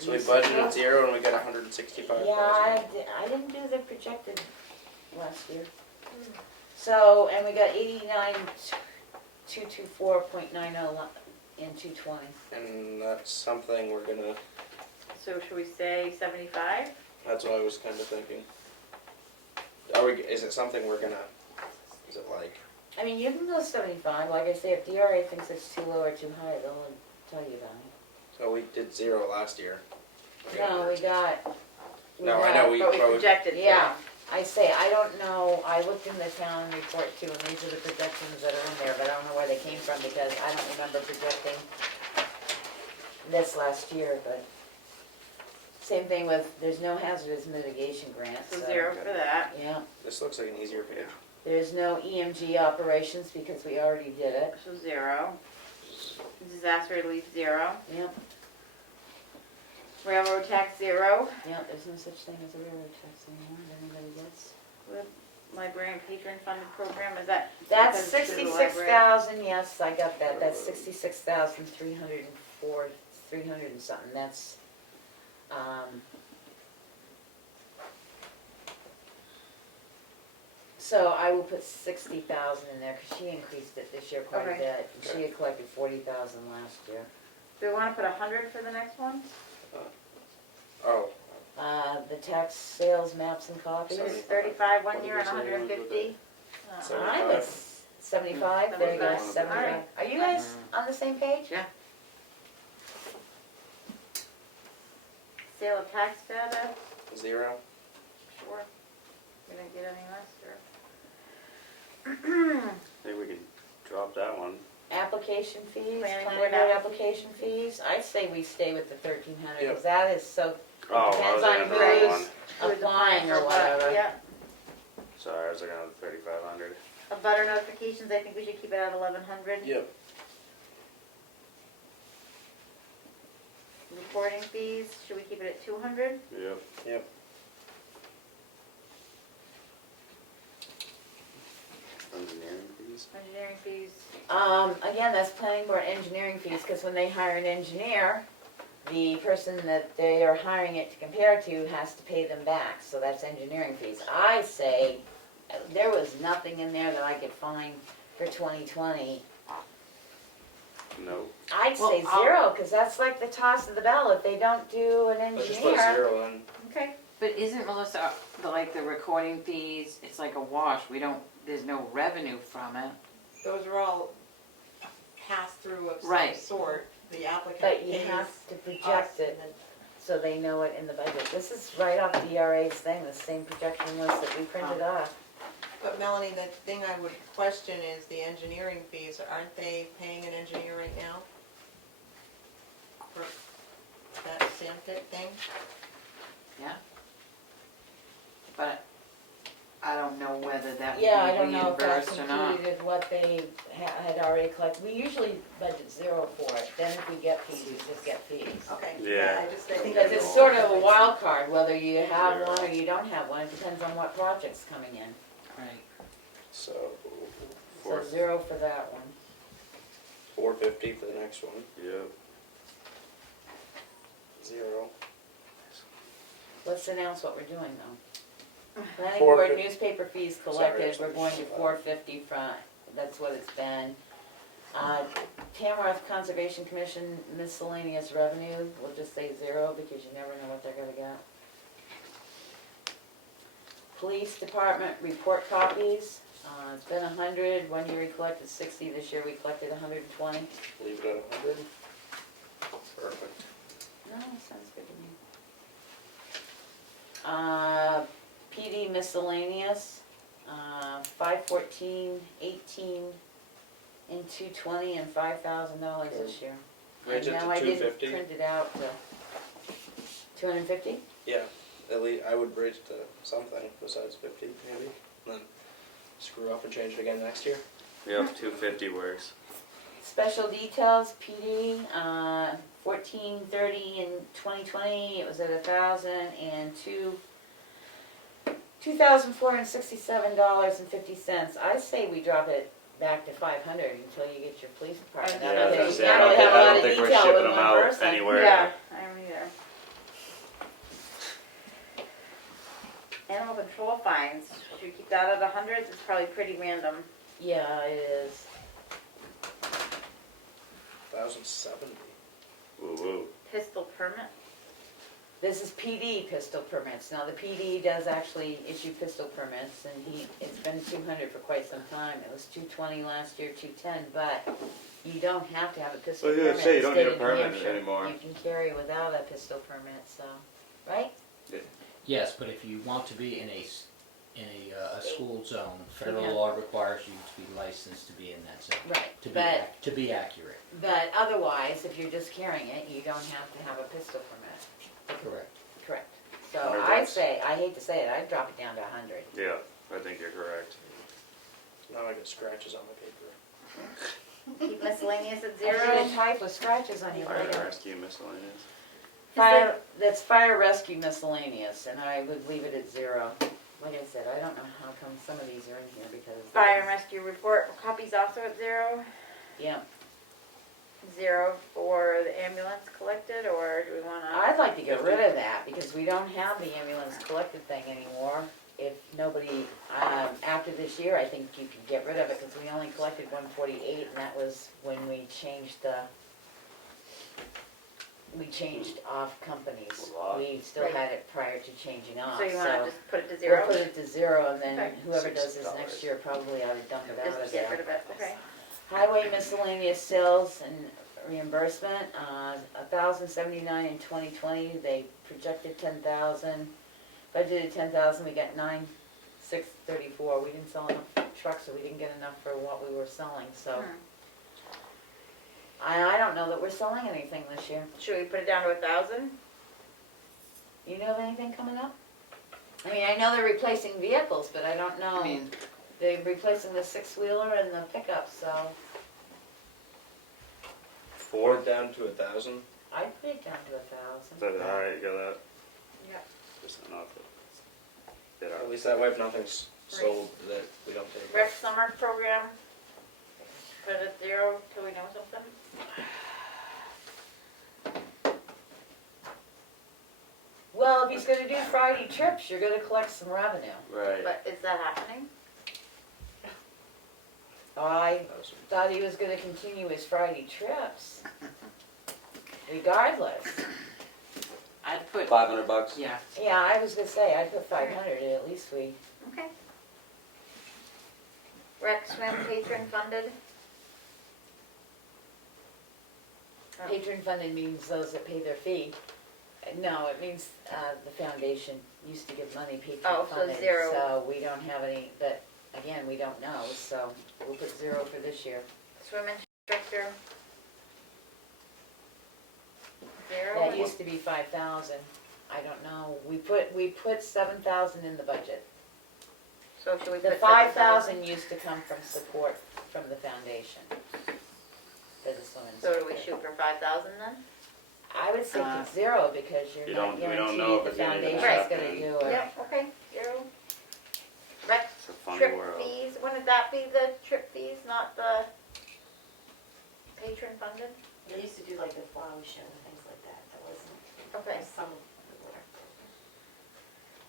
So we budgeted 0 and we got 165,000. yeah, I didn't do the projected last year. So, and we got 89,224.90 in 220. And that's something we're gonna. So should we say 75? That's what I was kind of thinking. Are we? Is it something we're gonna? Is it like? I mean, you can go 75, like I say, if DRA thinks it's too low or too high, they'll tell you about it. So we did 0 last year. No, we got. No, I know we. But we but we- projected. Yeah, I say, I don't know, I looked in the town report too, and these are the projections that are in there, but I don't know where they came from, because I don't remember projecting this last year, but same thing with, there's no hazardous mitigation grant, So so. 0 for that. Yeah, This looks like an easier page. there's no EMG operations because we already did it. So 0. Disaster relief 0. Yep, Railroad tax 0. yep, there's no such thing as a railroad tax anymore, anybody gets? Library and patron funded program, is that? That's because it's through the 66,000, yes, I got that, that's 66,304, 300 and something, that's, so I will put 60,000 in there, cause she increased it this year quite a Okay. bit, and she had collected 40,000 last year. Do we wanna put 100 for the next one? Oh, The tax sales maps and copies, It's 35 one What year did and we say we wanted to 150? So- I would, 75, there you go, 75. 75. Alright. Are you guys on the same page? Yeah. Sale of tax data, 0. sure. We didn't get any last year. I think we could drop that one. Application fees, Planning planning board board application fees, I'd say we stay with the 1,300, Yep. because that is so, Oh, I depends was on looking at the wrong who's one. Who's applying or for what, whatever. Yeah. Sorry, I was looking at the 3,500. Of butter notifications, I think we should keep it at 1,100. Yep. Reporting fees, should we keep it at 200? Yep. Yep. Engineering fees. Engineering fees, Again, that's planning board engineering fees, because when they hire an engineer, the person that they are hiring it to compare to has to pay them back, so that's engineering fees. I say, there was nothing in there that I could find for 2020. No. I'd say Well, I'll- 0, because that's like the toss of the bell, if they don't do an Let's just put engineer. 0 in. okay. But isn't Melissa, the recording fees, it's like a wash, there's no revenue from it. Those are all pass-through of some Right. sort, the applicant But you pays have to us, project it, and then so they know it in the budget. This is right off the ERA's thing, the same projection list that we printed off. But Melanie, the thing I would question is the engineering fees. Aren't they paying an engineer right now? For that sand pit thing? Yeah. But I don't know whether that Yeah, I would don't be know if that's reimbursed or not. included what they had already collected. We usually budget 0 for it, then if we get fees, we just get fees. Okay. Yeah. I think Because it's that's- sort of a wild card, whether you have one or you don't have one, it depends on what project's coming in. Right. So, So 0 for that one. 450 for the next one. Yep. 0. Let's announce what we're doing though. Planning 450. board newspaper fees Sorry, collected, it's we're like going to 55. 450 front, that's what it's been. Tamworth Conservation Commission miscellaneous revenue, we'll just say 0 because you never know what they're gonna get. Police department report copies, it's been 100, one year we collected 60, this year we collected 120. Leave it at 100. Perfect. No, sounds good to me. PD miscellaneous, 514, 18, and 220, and $5,000 this year. Raise it And to now I didn't 250. print it out to 250? Yeah, at least I would bridge to something besides 50 maybe. And then screw up and change it again next year. Yep, 250 works. Special details, PD, 1430 in 2020, it was at 1,000, and $2,467.50. I say we drop it back to 500 until you get your police department. Yeah, I I don't was think gonna you say, can't I don't really think, have a I lot don't of think we're detail shipping with them one out person. anywhere. Yeah, I don't either. Animal control fines, should we keep that at 100? It's probably pretty random. Yeah, it is. 1,070. Woo woo. Pistol permit, This is PD pistol permits. Now, the PD does actually issue pistol permits, and it's been 200 for quite some time. It was 220 last year, 210, but you don't have to have a pistol Well, you permit. say you don't need a in the state of New permit Hampshire. anymore. You can carry without a pistol permit, so, right? Yes, but if you want to be in a in a school zone, federal law requires you to be licensed to be in that zone. Right, To be, but, to be accurate, but otherwise, if you're just carrying it, you don't have to have a pistol permit. correct. Correct. So 100 I'd bucks. say, I hate to say it, I'd drop it down to 100. Yeah, I think you're correct. Now I get scratches on my paper. Keep miscellaneous at If you're zero. gonna type with scratches on your Fire paper. rescue miscellaneous. Fire, that's fire rescue miscellaneous, and I would leave it at 0. Like I said, I don't know how come some of these are in here because. Fire and rescue report, copies also at zero. Yeah, 0 for the ambulance collected, or do we wanna? I'd like to get rid of that because we don't have the ambulance collected thing anymore. If nobody, after this year, I think you could get rid of it because we only collected 148 and that was when we changed off companies. A lot. We still had it prior to changing off, So you wanna just put it to we'll zero? put it to 0 and then Okay. whoever does this $6. next year probably ought to dump it out of Just get rid there. of it, okay. Highway miscellaneous sales and reimbursement, 1,079 in 2020, they projected 10,000. Budgeted 10,000, we got 9,634, we didn't sell enough trucks, so we didn't get enough for what we were selling, so. I don't know that we're selling anything this year. Should we put it down to 1,000? You know of anything coming up? I mean, I know they're replacing vehicles, but I don't know. I mean, They're replacing the six-wheeler and the pickup, so Four down to 1,000. I'd put it down to 1,000. Is that alright, you got that? Yeah. Just enough. Get At out. least that way if nothing's sold that we don't take it. Rec summer program, put it at 0 till we know something. Well, if he's gonna do Friday trips, you're gonna collect some revenue. Right. But is that happening? I thought he was gonna continue his Friday trips. Regardless. I'd put, $500. yeah, Yeah, I was gonna say, I'd put 500, at least we, Okay. Rec swim patron funded? Oh. patron funded means those that pay their fee. No, it means, the foundation used to give money patron Oh, so funded. 0. So we don't have any, but again, we don't know, so we'll put 0 for this year. Swim instructor? 0? That used to be 5,000. I don't know. We put 7,000 in the budget. So should we The put 5,000 used to come from support from the foundation. For the swim So do we instructor. shoot for 5,000 then? I would say put 0 because you're You not don't- we don't know guaranteed the if it's gonna even foundation's gonna happen. do it. Yep, okay, 0. Rec It's a funny trip world. fees, wouldn't that be the trip fees, not the patron funded? They used to do like the flower show and things like that, that wasn't, Okay. some,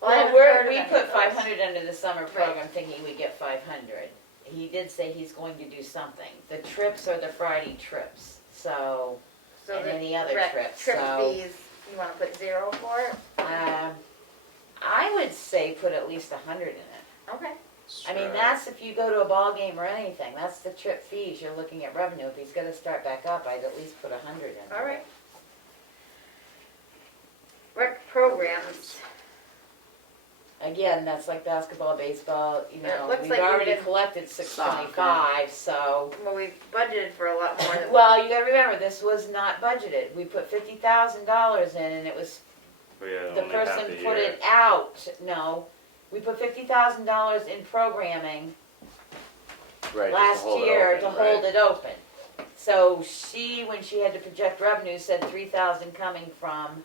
Well, I haven't Well, heard of we any put of those. 500 under the summer program thinking we get 500. He did say he's going to do something. The trips are the Friday trips, so, So and the any other rec trips, trip so. fees, you wanna put 0 for it? I would say put at least 100 in it. Okay. I mean, that's if you go to a ball game or anything, that's the trip fees, you're looking at revenue. If he's gonna start back up, I'd at least put 100 in. All right. Rec programs, Again, that's like basketball, baseball, you Yeah, it know, looks we've like we already did collected 625, so. well, we budgeted for a lot more than. Well, you gotta remember, this was not budgeted. We put $50,000 in and it was, But yeah, the only half person the put year. it out. No, we put $50,000 in programming Right, just last to hold it year open, to right. hold it open. So she, when she had to project revenue, said 3,000 coming from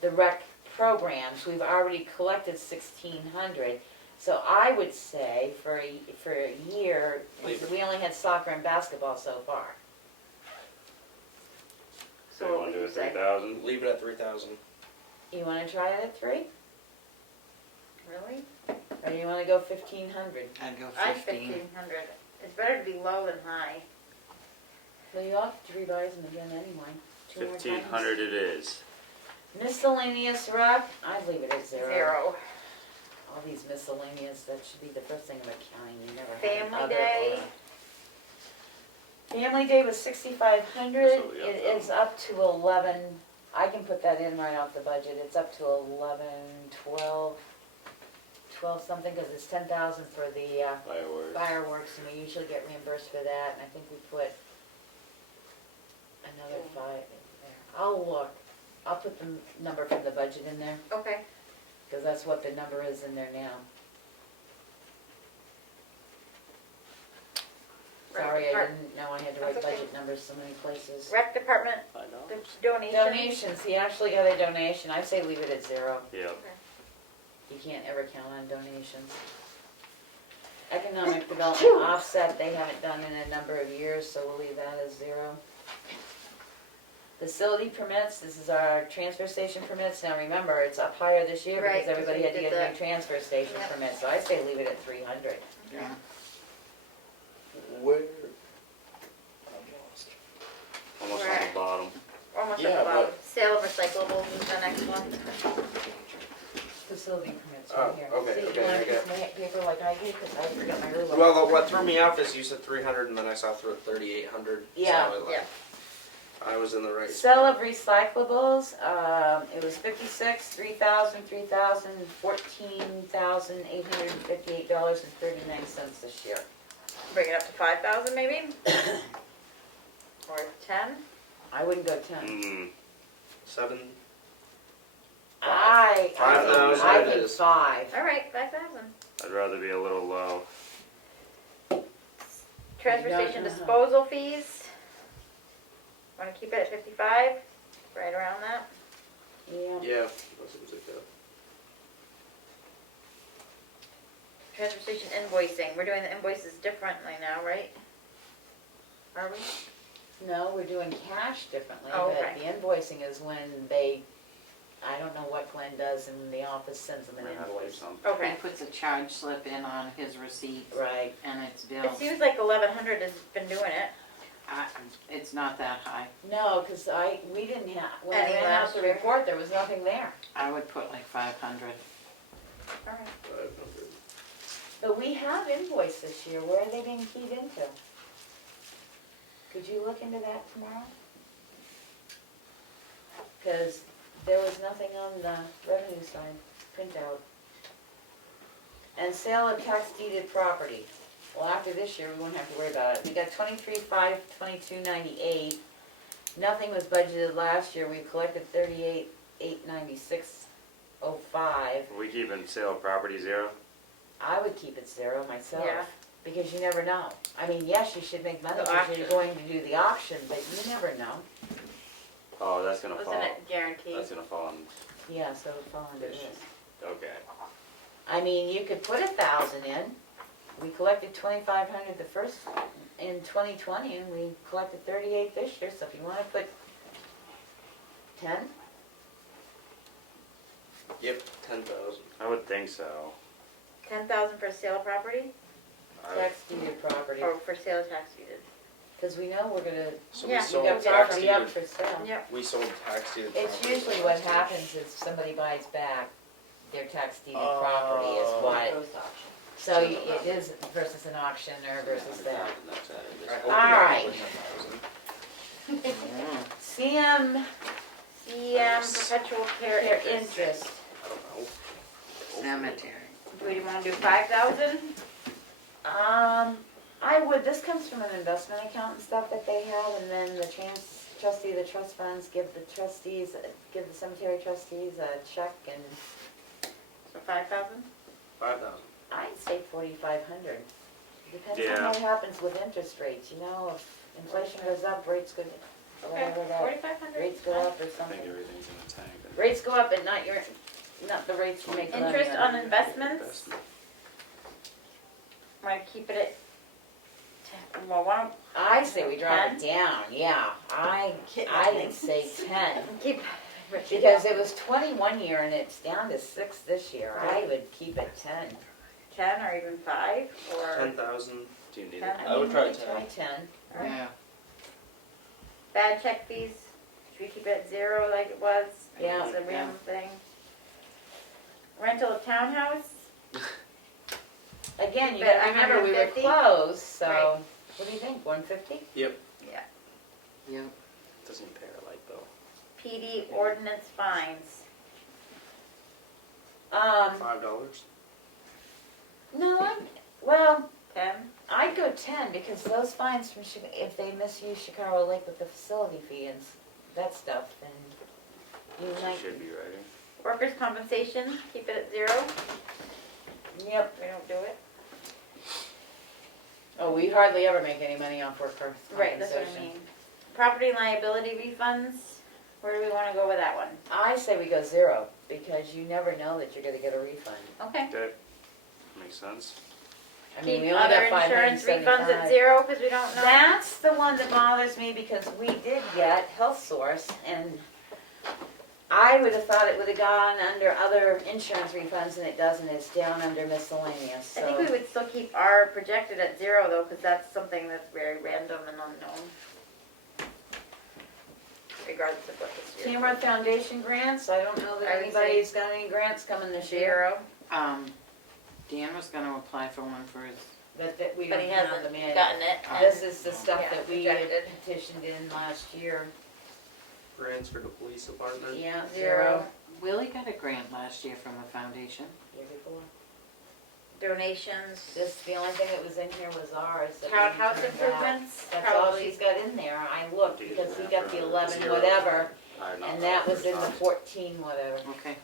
the rec programs. We've already collected 1,600. So I would say for a year, Leave it. we only had soccer and basketball so far. So So you what wanna would do you a say? 3,000? Leave it at 3,000. You wanna try it at 3? Really? Or you wanna go 1,500? I'd go I'm 15. 1,500. It's better to be low than high. Well, you have to revise them again anyway. 2 more times. 1,500 it is. Miscellaneous rec, I'd leave it at 0. 0. All these miscellaneous, that should be the first thing I'm counting, you never have an Family other day. or- Family day was 6,500, That's what we got it now. is up to 11, I can put that in right off the budget, it's up to 11, 12, 12 something, cause it's 10,000 for the, Fireworks. fireworks, and we usually get reimbursed for that, and I think we put another 5 in there. I'll look, I'll put the number from the budget in there, Okay. cause that's what the number is in there now. Sorry, I didn't know I had to write That's okay. budget numbers so many places. Rec department, $5. the donation. Donations, he actually got a donation, I'd say leave it at 0. Yep. You can't ever count on donations. Economic development offset, they haven't done in a number of years, so we'll leave that as 0. Facility permits, this is our transfer station permits, now remember, it's up higher this year Right, because 'cause everybody we had to did get a new the- transfer station Yep. permit, so I say leave it at 300. Yeah. Where? Almost We're on at- the bottom. Almost Yeah, at the bottom. but- Sale of recyclables is the next one. Facility permits Oh, right here. okay, See, okay, you wanna I piece of paper like I do, cause I forgot my ruler. Well, what threw me off is you said 300 and then I saw 3,800. Yeah. So Yeah. I was in the right Sale spot. of recyclables, it was 56, 3,000, 3,000, 14,858.39 this year. Bring it up to 5,000 maybe? Or 10? I wouldn't go 10. Mm, 7. I 5,000 think is- 5. All right, 5,000. I'd rather be a little low. Transfer You don't station know. disposal fees. Want to keep it at 55? Right around that. Yeah. Yeah, that seems like that. Transfer station invoicing. We're doing the invoices differently now, right? Are we? No, we're doing cash differently, Oh, but okay. the invoicing is when they, I don't know what Glenn does, and the office sends them an Might have to do invoice. something. Okay. He puts a charge slip in on his receipt Right. and it's It billed. seems like 1,100 has been doing it. It's not that high. No, because we didn't have, when I Any ran out last the year? report, there was nothing there. I would put like 500. All right. 500. But we have invoiced this year, where are they being keyed into? Could you look into that tomorrow? Because there was nothing on the revenue side, printout. And sale of tax deeded property. Well, after this year, we won't have to worry about it. We got 23,522.98. Nothing was budgeted last year. We collected 38,896.05. Are we keeping sale of property 0? I would keep it 0 myself. Yeah. Because you never know. I mean, yes, you should make money The because you're auction. going to do the auction, but you never know. Oh, that's gonna Wasn't fall. it guaranteed? That's gonna fall on. Yeah, so it would fall under this. Okay. I mean, you could put 1,000 in. We collected 2,500 the first, in 2020, and we collected 38 this year, so if you wanna put 10, Yep, 10,000. I would think so. 10,000 for sale of property? tax deeded property. Or for sale of tax deeded? Because we know we're gonna, So Yeah. we we sold got tax property up deeded. for sale. Yep. We sold tax deeded. It's property usually what last year. happens is somebody buys back their tax deeded Oh. property is what, Post auction. so it is versus an auction or versus that. That's out of I this. hope we All don't right. put 10,000. CM CM perpetual care care interest. interest. I don't know. Cemetery. Do we want to do 5,000? I would, this comes from an investment account and stuff that they have, and then the trustee of the trust funds give the cemetery trustees a check, and So 5,000? 5,000. I'd say 4,500. Depends on Yeah. what happens with interest rates, you know, if inflation goes up, rates go, Okay, whatever that, 4,500. rates go up or I think something. everything's in the tank. Rates go up, but not the rates you make money Interest on on. investments? Want to keep it at 10? Well, why don't I say we drop 10? it down, yeah, I'd say 10. keep Because it was 21 year and it's down to 6 this year. I would keep it 10. 10 or even 5 or 10,000. Do you need 10? it? I would try maybe 10. Try 10. Alright. Yeah. Bad check fees, should we keep it at 0 like it was? Yeah. It's a random thing. Rental of townhouse, Again, you But gotta remember we were 150? closed, so Right. what do you think? 150? Yep. Doesn't pay a light bill. PD ordinance fines. $5. No, well, 10? I'd go 10 because those fines from if they misuse Chicago Lake with the facility fee and that stuff, then you She might. should be writing. Workers' compensation, keep it at 0. Yep. We don't do it. Oh, we hardly ever make any money off workers' Right, that's what I mean. Property and liability refunds, where do we wanna go with that one? I say we go 0 because you never know that you're gonna get a refund. Okay. Okay. Makes sense. I mean, Keep we only other got insurance refunds at 575. 0, cause we don't know. That's the one that bothers me because we did get Health Source and I would have thought it would have gone under other insurance refunds and it doesn't. It's down under miscellaneous, I so. think we would still keep our projected at 0 though, cause that's something that's very random and unknown. Regardless of what this year. Tamworth Foundation grants, I don't know that I would say anybody's got any grants coming this year. 0, Dan was gonna apply for one for his, That we but don't he have hasn't them in. gotten it. This is the stuff Yeah, that we had projected. petitioned in last year. Grants for the police department. Yeah, 0. Willie got a grant last year from the foundation. Year before. Donations, This, the only thing that was in here was ours. that we townhouse turned out. improvements, That's all probably. she's got in there. I looked Do because he that got for the 11 0. whatever, I not and that know was for in the Tom. 14 whatever. Okay.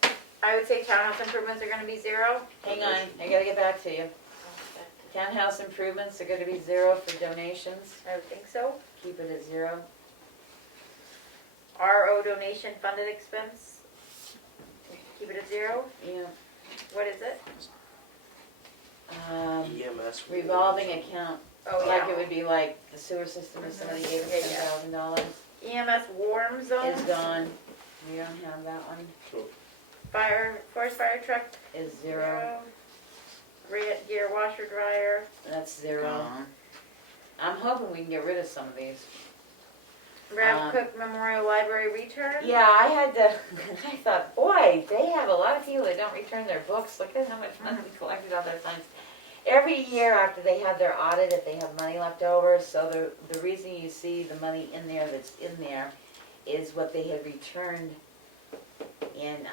I would say townhouse improvements are gonna be 0. Hang on, I gotta get back to you. Townhouse improvements are gonna be 0 for donations. I would think so. Keep it at 0. RO donation funded expense, keep it at 0. Yeah. What is it? EMS. Revolving account, Oh, like yeah. it would be like the sewer system if somebody gave us Yeah, yeah. $10,000 EMS warm zone. is gone. We don't have that one. Forest fire truck, Is 0. Red gear washer dryer. That's 0. Gone. I'm hoping we can get rid of some of these. Rev Cook Memorial Library return. Yeah, I had to, I thought, boy, they have a lot of people that don't return their books. Look at how much money we collected on their fines. Every year after they have their audit, if they have money left over, so the reason you see the money in there that's in there is what they had returned in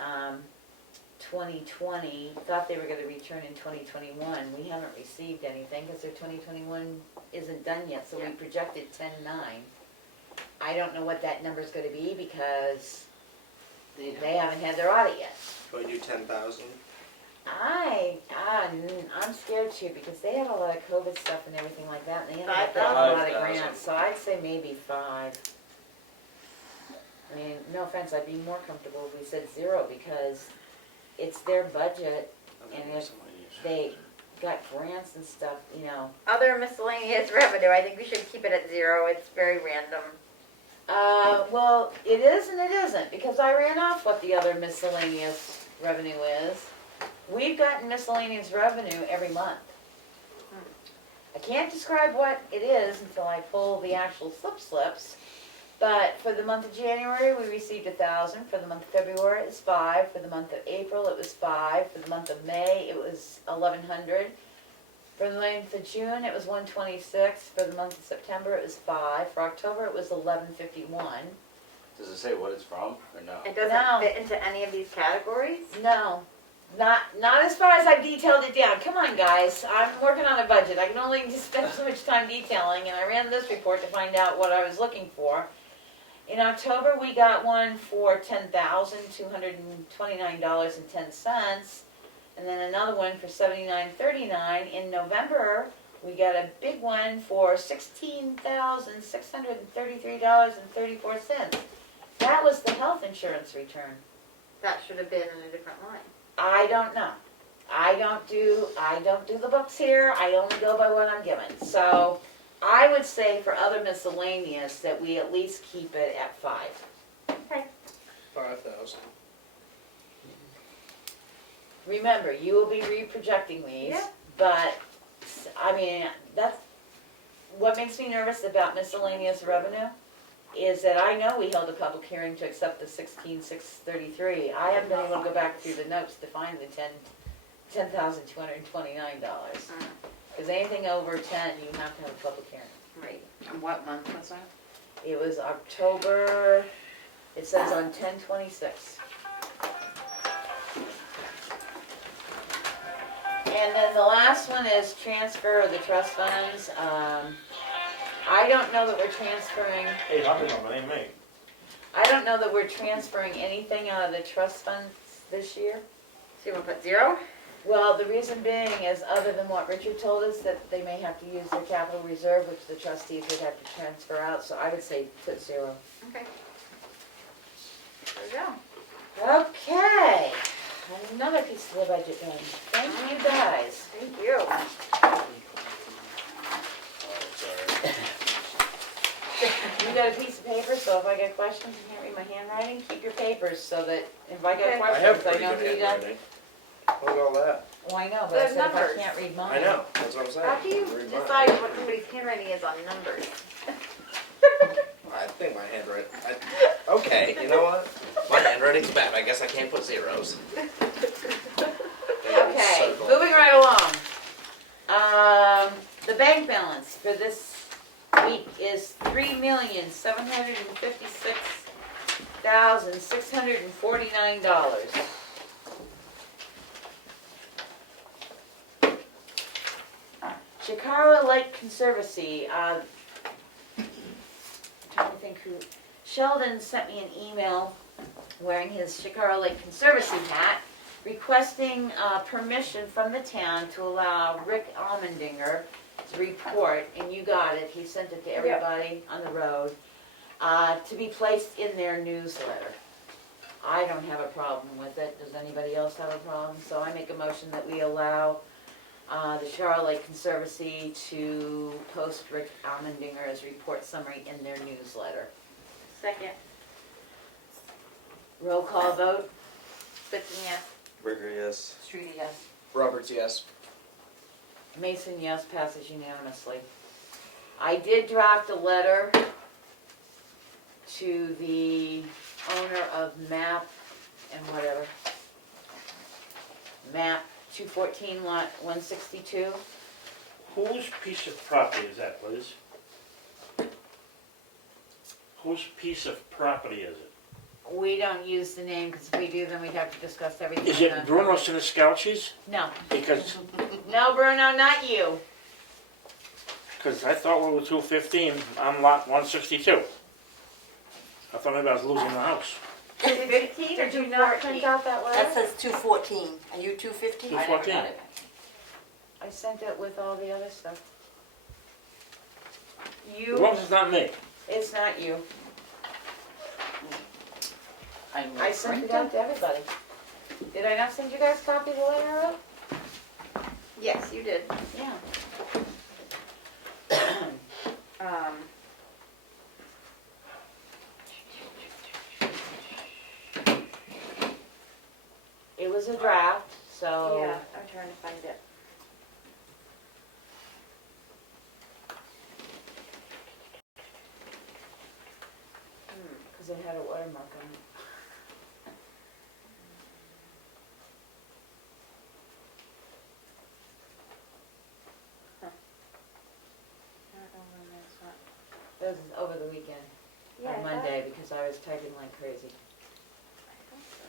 2020, thought they were gonna return in 2021. We haven't received anything because their 2021 isn't done yet, so we Yeah. projected 10.9. I don't know what that number's gonna be because they haven't had their audit yet. Can we do 10,000? I'm scared too because they had a lot of COVID stuff and everything like that, and they ended up getting a 5,000. lot of 5,000. grants, so I'd say maybe 5. I mean, no offense, I'd be more comfortable if we said 0 because it's their budget and if they got grants and stuff, you know. Other miscellaneous revenue, I think we should keep it at 0. It's very random. Well, it is and it isn't, because I ran off what the other miscellaneous revenue is. We've gotten miscellaneous revenue every month. I can't describe what it is until I pull the actual slips, but for the month of January, we received 1,000, for the month of February, it was 5, for the month of April, it was 5, for the month of May, it was 1,100. For the month of June, it was 126. For the month of September, it was 5. For October, it was 1151. Does it say what it's from or no? It doesn't No. fit into any of these categories. No, not as far as I've detailed it down. Come on, guys. I'm working on a budget. I can only just spend so much time detailing, and I ran this report to find out what I was looking for. In October, we got one for $10,229.10. And then another one for $79.39. In November, we got a big one for $16,633.34. That was the health insurance return. That should have been in a different line. I don't know. I don't do the books here. I only go by what I'm given. So I would say for other miscellaneous that we at least keep it at 5. Okay. 5,000. Remember, you will be reprojecting these, Yeah. but, I mean, that's, what makes me nervous about miscellaneous revenue is that I know we held a public hearing to accept the $16,633. I haven't been able to go back through the notes to find the $10,229. Because anything over 10, you have to have a public hearing. Right. And what month was that? It was October, it says on 10/26. And then the last one is transfer of the trust funds. I don't know that we're transferring, 800 of it, ain't me. I don't know that we're transferring anything out of the trust funds this year. So you wanna put 0? Well, the reason being is, other than what Richard told us, that they may have to use their capital reserve, which the trustees would have to transfer out, so I would say put 0. Okay. There we go. Okay, another piece of the budget done. Thank you guys. Thank you. Oh, sorry. You got a piece of paper, so if I get questions, you can't read my handwriting, keep your papers so that if I Okay. get I have questions, I pretty don't good need them. handwriting. Look at all that. Oh, I know, but I There's said if I numbers. can't read mine. I know, that's what I'm saying. How do you Read mine. decide what somebody's handwriting is on numbers? I think my handwriting, okay, you know what? My handwriting's bad, I guess I can't put zeros. Okay, moving right along. The bank balance for this week is $3,756,649. Shikara Lake Conservancy, I'm trying to think who, Sheldon sent me an email wearing his Shikara Lake Conservancy hat, requesting permission from the town to allow Rick Almendinger to report, and you got it, he sent it to everybody on the road, to be placed in their newsletter. I don't have a problem with it, does anybody else have a problem? So I make a motion that we allow the Shikara Lake Conservancy to post Rick Almendinger's report summary in their newsletter. Second. Roll call vote? Spitzen, yes. Rigger, yes. Streety, yes. Roberts, yes. Mason, yes, passes unanimously. I did draft a letter to the owner of map and whatever. Map 214 lot 162. Whose piece of property is that, Liz? Whose piece of property is it? We don't use the name, because if we do, then we'd have to discuss everything. Is it Bruno Siniscalchi's? No. Because No, Bruno, not you. I thought we were 215 on lot 162. I thought maybe I was losing the house. 215, did you not print out that That letter? says 214. Are you 215? I never got 214. it. I sent it with all the other stuff. As You, long as it's not me. it's not you. I I sent it out to everybody. Did I not send you guys a copy of the letter out? Yes, you did. Yeah. It was a draft, so. Yeah, I'm trying to find it. Because it had a watermark on it. It was over the weekend, Yeah, I on thought- Monday, because I was typing like crazy. I thought so.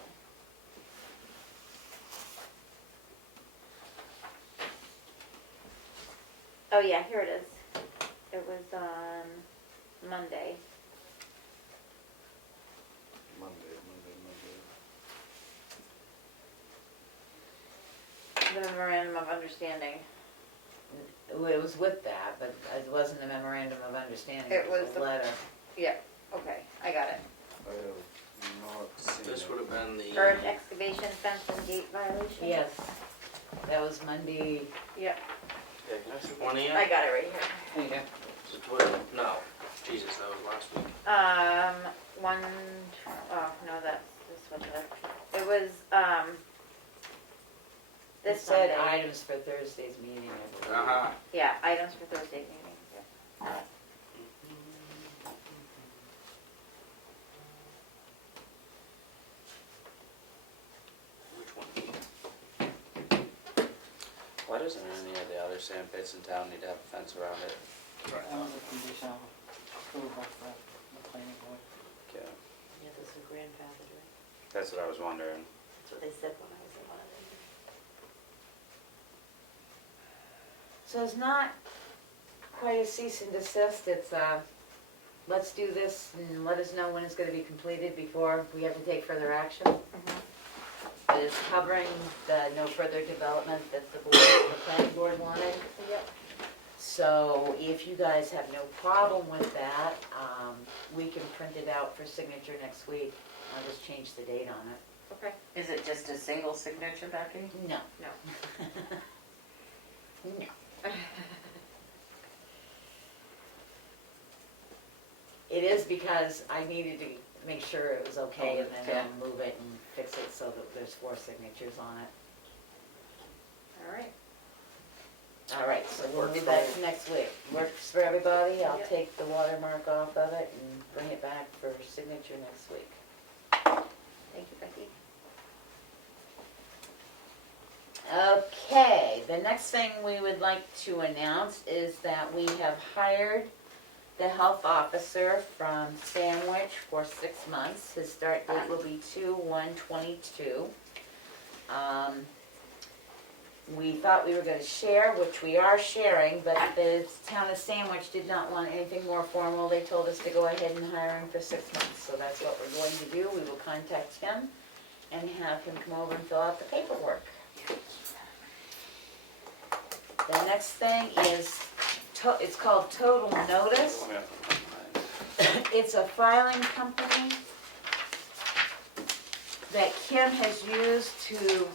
Oh yeah, here it is. It was on Monday. Monday. The memorandum of understanding. It was with that, but it wasn't a memorandum of understanding, It it was was a the- letter. Yeah, okay, I got it. I have not seen This it. would have been the. Urge excavation fence and gate violation. Yes, that was Monday. Yep, Yeah, can I see 20th? I got it right here. There you go. Is it 20? No. Jesus, that was last week. No, that's this one. It was, It this said Monday. items for Thursday's meeting, I believe. Uh-huh. Yeah, items for Thursday's meeting. Yeah. Which one? Why doesn't any of the other sand pits in town need to have a fence around it? That was a conditional approval for the planning board. Yeah, Yeah, those are grandfathered, right? that's what I was wondering. That's what they said when I was in one of them. So it's not quite a cease and desist, it's let's do this and let us know when it's gonna be completed before we have to take further action. It is covering the no further development that the planning board wanted. Yep. So if you guys have no problem with that, we can print it out for signature next week. I'll just change the date on it. Okay. Is it just a single signature, Becky? No. No. No. It is because I needed to make sure it was okay and then Okay. I'll move it and fix it so that there's 4 signatures on it. All right. All right, so we'll Works move for that me. to next week. Works for everybody? I'll Yep. take the watermark off of it and bring it back for signature next week. Thank you, Becky. Okay, the next thing we would like to announce is that we have hired the health officer from Sandwich for 6 months. His start date will be 2/1/22. We thought we were gonna share, which we are sharing, but the town of Sandwich did not want anything more formal. They told us to go ahead and hire him for 6 months, so that's what we're going to do. We will contact him and have him come over and fill out the paperwork. The next thing is, it's called Total Notice. It's a filing company that Kim has used to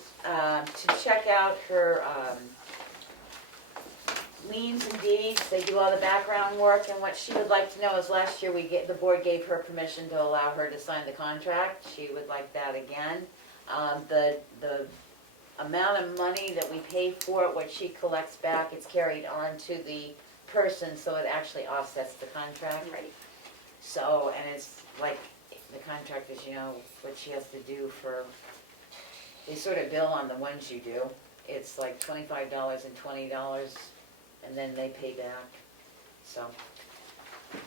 check out her liens and deeds. They do all the background work, and what she would like to know is last year the board gave her permission to allow her to sign the contract. She would like that again. The amount of money that we pay for it, what she collects back, it's carried on to the person, so it actually offsets the contract. Right. So, and it's like, the contractors, you know, what she has to do for, they sort of bill on the ones you do. It's like $25 and $20, and then they pay back. So,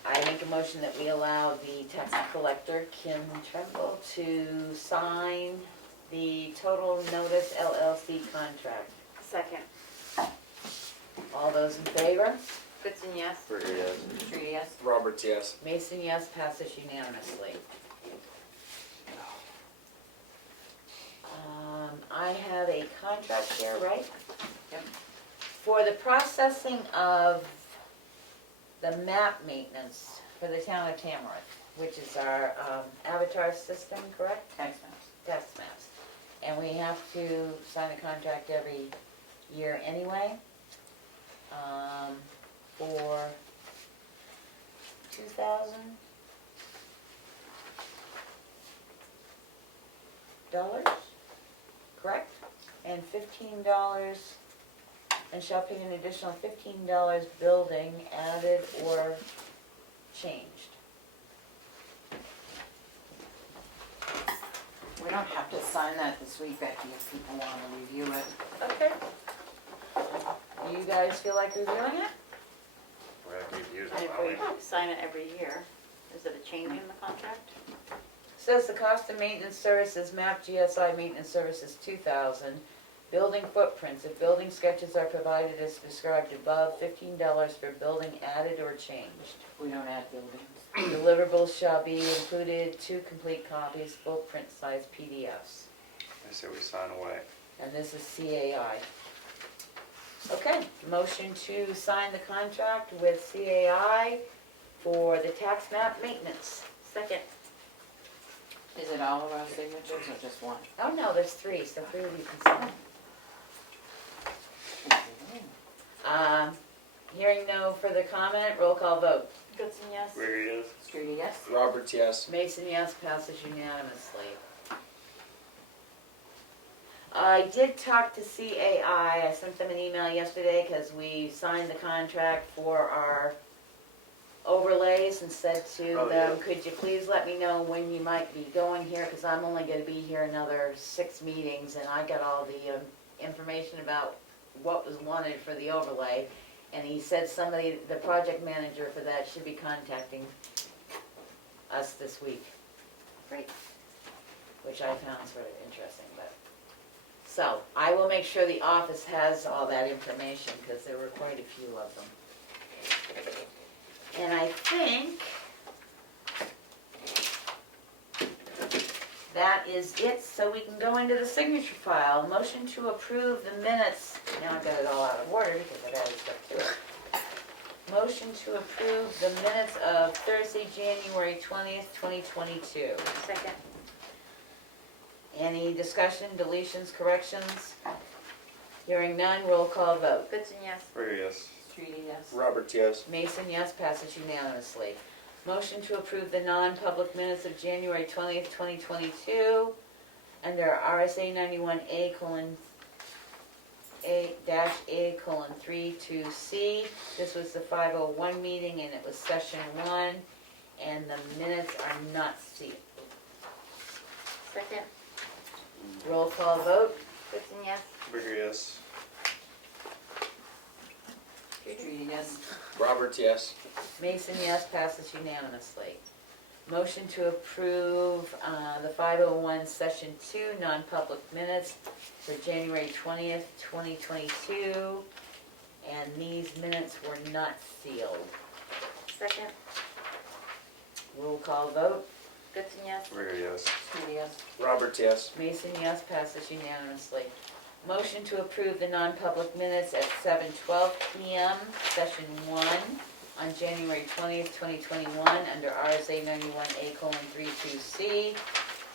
I make a motion that we allow the tax collector, Kim Tremble, to sign the Total Notice LLC contract. Second. All those in favor? Goodson, yes. Berger, yes. Street, yes? Roberts, yes. Mason, yes, passes unanimously. I have a contract here, right? Yep. For the processing of the map maintenance for the town of Tamworth, which is our avatar system, correct? Tax maps. Tax maps. And we have to sign a contract every year anyway, for $2,000, correct? And $15, and shall pay an additional $15 building added or changed. We don't have to sign that this week, Becky, if people want to review it. Okay. Do you guys feel like reviewing it? We're gonna keep using And it, if aren't we we? sign it every year, is it a change in the contract? Says the cost of maintenance services, map GSI maintenance services, $2,000. Building footprints, if building sketches are provided as described above, $15 for building added or changed. We don't add buildings. Deliverables shall be included 2 complete copies, full print size PDFs. I say we sign away. And this is CAI. Okay, motion to sign the contract with CAI for the tax map maintenance. Second. Is it all of our signatures or just one? Oh no, there's 3, so 3 of you can sign. Hearing no further comment, roll call vote. Goodson, yes. Berger, yes. Street, yes? Roberts, yes. Mason, yes, passes unanimously. I did talk to CAI, I sent them an email yesterday because we signed the contract for our overlays and said to Oh, them, yeah. could you please let me know when you might be going here, because I'm only gonna be here another 6 meetings, and I got all the information about what was wanted for the overlay. And he said somebody, the project manager for that, should be contacting us this week. Great. Which I found sort of interesting, but. So I will make sure the office has all that information because there were quite a few of them. And I think that is it, so we can go into the signature file. Motion to approve the minutes. Now I've got it all out of order because I've added stuff to it. Motion to approve the minutes of Thursday, January 20th, 2022. Second. Any discussion, deletions, corrections? Hearing none, roll call vote. Goodson, yes. Berger, yes. Streety, yes. Roberts, yes. Mason, yes, passes unanimously. Motion to approve the non-public minutes of January 20th, 2022, under RSA 91A:(A:(3)(2)C. This was the 501 meeting and it was session 1, and the minutes are not sealed. Second. Roll call vote. Goodson, yes. Berger, yes. Streety, yes. Roberts, yes. Mason, yes, passes unanimously. Motion to approve the 501 session 2 non-public minutes for January 20th, 2022, and these minutes were not sealed. Second. Roll call vote. Goodson, yes. Berger, yes. Streety, yes. Roberts, yes. Mason, yes, passes unanimously. Motion to approve the non-public minutes at 7:12 PM, session 1, on January 20th, 2021, under RSA 91A:(3)(2)C,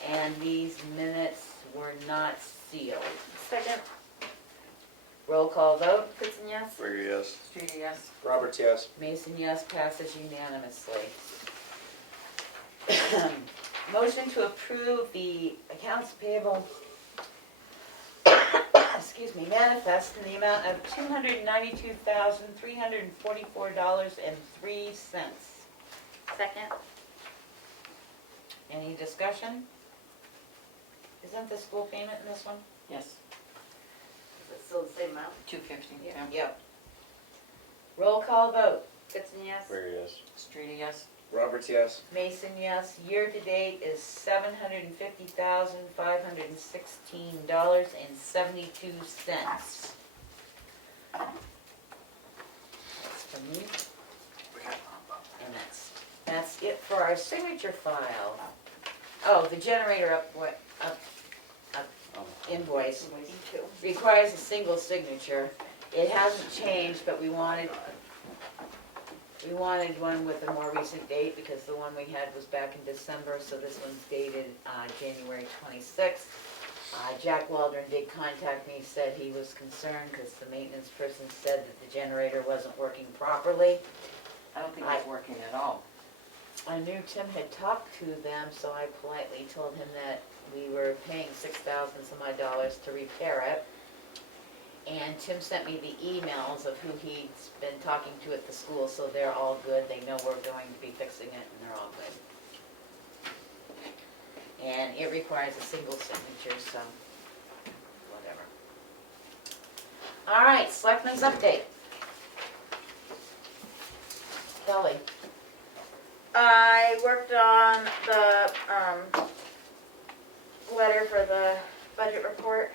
and these minutes were not sealed. Second. Roll call vote. Goodson, yes. Berger, yes. Streety, yes. Roberts, yes. Mason, yes, passes unanimously. Motion to approve the accounts payable, excuse me, manifest in the amount of $292,344.03. Second. Any discussion? Isn't the school payment in this one? Yes. Is it still the same amount? 250, yeah. Yep. Roll call vote. Goodson, yes. Berger, yes. Streety, yes. Roberts, yes. Mason, yes. Year to date is $750,516.72. That's for me. And that's it for our signature file. Oh, the generator invoice requires a single signature. It hasn't changed, but we wanted one with a more recent date because the one we had was back in December, so this one's dated January 26th. Jack Waldron did contact me, said he was concerned because the maintenance person said that the generator wasn't working properly. I don't think it's working at all. I knew Tim had talked to them, so I politely told him that we were paying $6,000 some odd to repair it. And Tim sent me the emails of who he's been talking to at the school, so they're all good. They know we're going to be fixing it, and they're all good. And it requires a single signature, so whatever. All right, Selectmen's update. Kelly. I worked on the letter for the budget report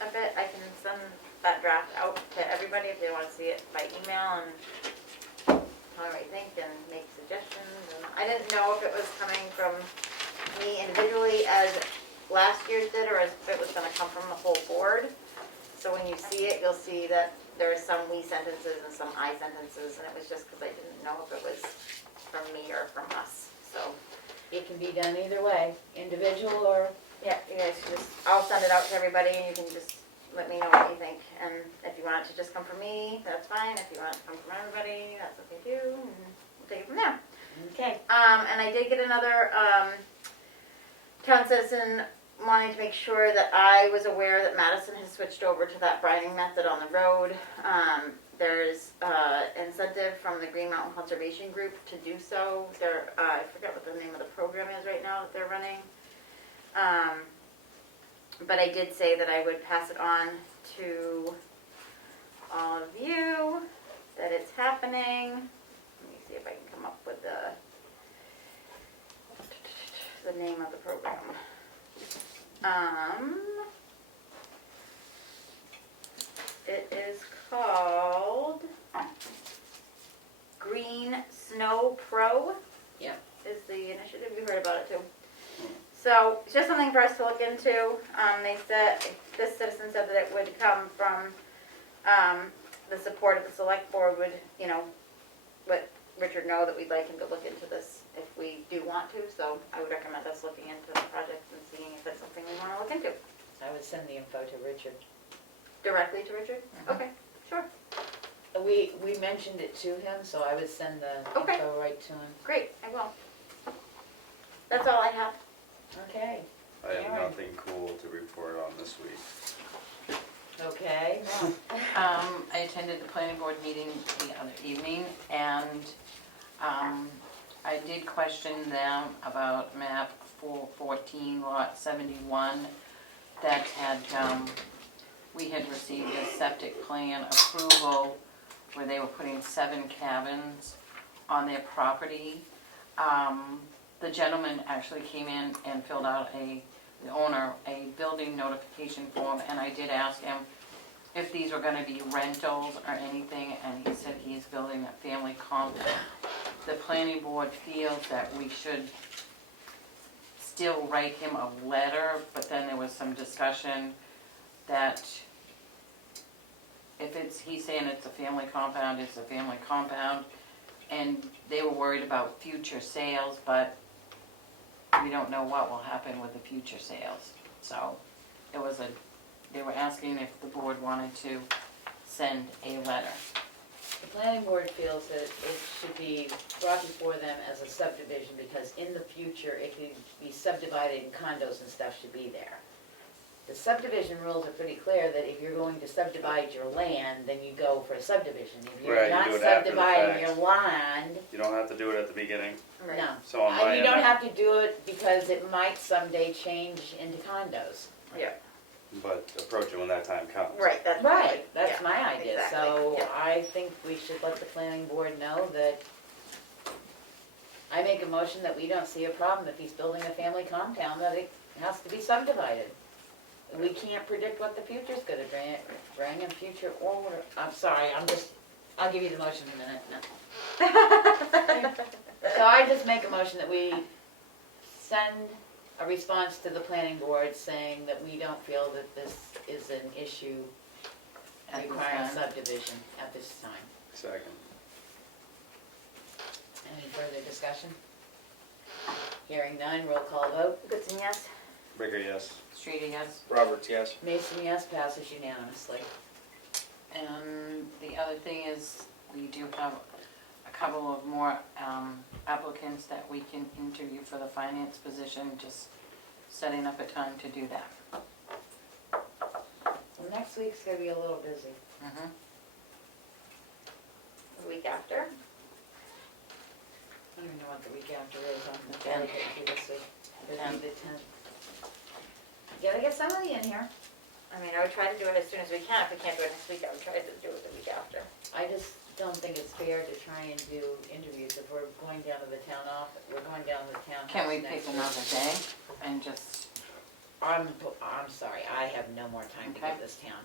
a bit. I can send that draft out to everybody if they want to see it by email and tell me what you think and make suggestions. And I didn't know if it was coming from me individually as last year's did or if it was going to come from the whole board. So when you see it, you'll see that there are some we sentences and some I sentences, and it was just because I didn't know if it was from me or from us. So It can be done either way, individual or... yeah, you guys just, I'll send it out to everybody and you can just let me know what you think. And if you want it to just come from me, that's fine. If you want it to come from everybody, that's okay too. And we'll take it from there. Okay. And I did get another town citizen wanting to make sure that I was aware that Madison has switched over to that brining method on the road. There's incentive from the Green Mountain Conservation Group to do so. I forget what the name of the program is right now that they're running. But I did say that I would pass it on to all of you, that it's happening. Let me see if I can come up with the name of the program. it's just something for us to look into. They said, this citizen said that it would come from, the support of the select board would, you know, let Richard know that we'd like him to look into this if we do want to, so I would recommend us looking into the project and seeing if it's something we wanna look into. I would send the info to Richard. Directly to Richard? Okay, sure, We mentioned it to him, so I would send the Okay. info right to him. great, I will. That's all I have. Okay, I have Aaron. nothing cool to report on this week. okay. I attended the planning board meeting the other evening, and I did question them about map 414, lot 71, that had, we had received a septic plan approval where they were putting 7 cabins on their property. The gentleman actually came in and filled out the owner, a building notification form, and I did ask him if these were gonna be rentals or anything, and he said he's building a family compound. The planning board feels that we should still write him a letter, but then there was some discussion that if he's saying it's a family compound, it's a family compound, and they were worried about future sales, but we don't know what will happen with the future sales. So they were asking if the board wanted to send a letter. The planning board feels that it should be brought before them as a subdivision, because in the future, it could be subdivided and condos and stuff should be there. The subdivision rules are pretty clear that if you're going to subdivide your land, then you go for a subdivision. If you're Right, you not do it after the subdividing fact. your land, You don't have to do it at the beginning. no. So on my You end, don't have to do it because it might someday change into condos. but approach it when that time comes. Right, that's. Right, that's yeah, my idea, exactly, so yeah. I think we should let the planning board know that I make a motion that we don't see a problem if he's building a family compound, that it has to be subdivided. We can't predict what the future's gonna bring in future order, I'm sorry, I'll give you the motion in a minute, no. So I just make a motion that we send a response to the planning board saying that we don't feel that this is an issue At this requiring time. subdivision at this time. Second. Any further discussion? Hearing none, roll call vote. Goodson, yes? Bigger yes. Streeter, yes. Roberts, yes. Mason, yes, passes unanimously. And the other thing is, we do have a couple of more applicants that we can interview for the finance position, just setting up a time to do that. Well, next week's gonna be a little busy. Mhm. The week after? I don't even know what the week after is on the delegate to this week. It'll be the 10th. Gotta get somebody in here. I mean, I would try to do it as soon as we can. If we can't do it next week, I would try to do it the week after. I just don't think it's fair to try and do interviews if we're going down to the town office, we're going down to the town. Can we next pick week. another day and just, I'm sorry, I have no more time to Okay. give this town.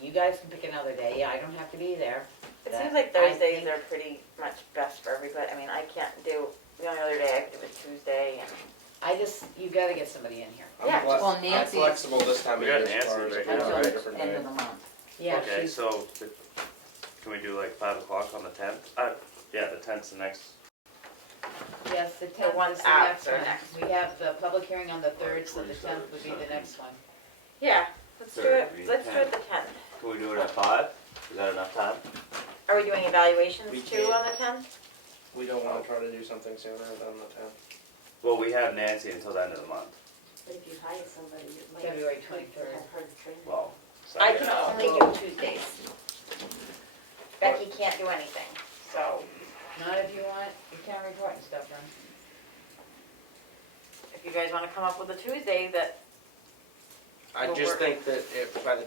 You guys can pick another day, I don't have to be there. It That- seems like I Thursdays think- are pretty much best for everybody. I mean, I can't do, the only other day I could do is Tuesday and. you gotta get somebody in here. Yeah. well, I'm Nancy, flexible this time of We year got as Nancy far as right if now, it's a right? different end day. of the month. Yeah, Okay, she's, so can we do like 5 o'clock on the 10th? Yeah, the 10th's the next. yes, the 10th one is the next after one. next. We have the public hearing on the 3rd, so the 10th would be the next one. Yeah, let's do Third, it, let's do it the 10th. Can we do it at 5? Is that enough time? Are we doing evaluations We too can't. on the 10th? We don't wanna try to do something sooner than the 10th. Well, we have Nancy until the end of the month. But if you hire somebody, it might. February need to 23rd. have her train. Well, I can Saturday. only do Tuesdays. Becky can't do anything, so Not if you want your town report and stuff done. if you guys wanna come up with a Tuesday that, I Well, just we're- think that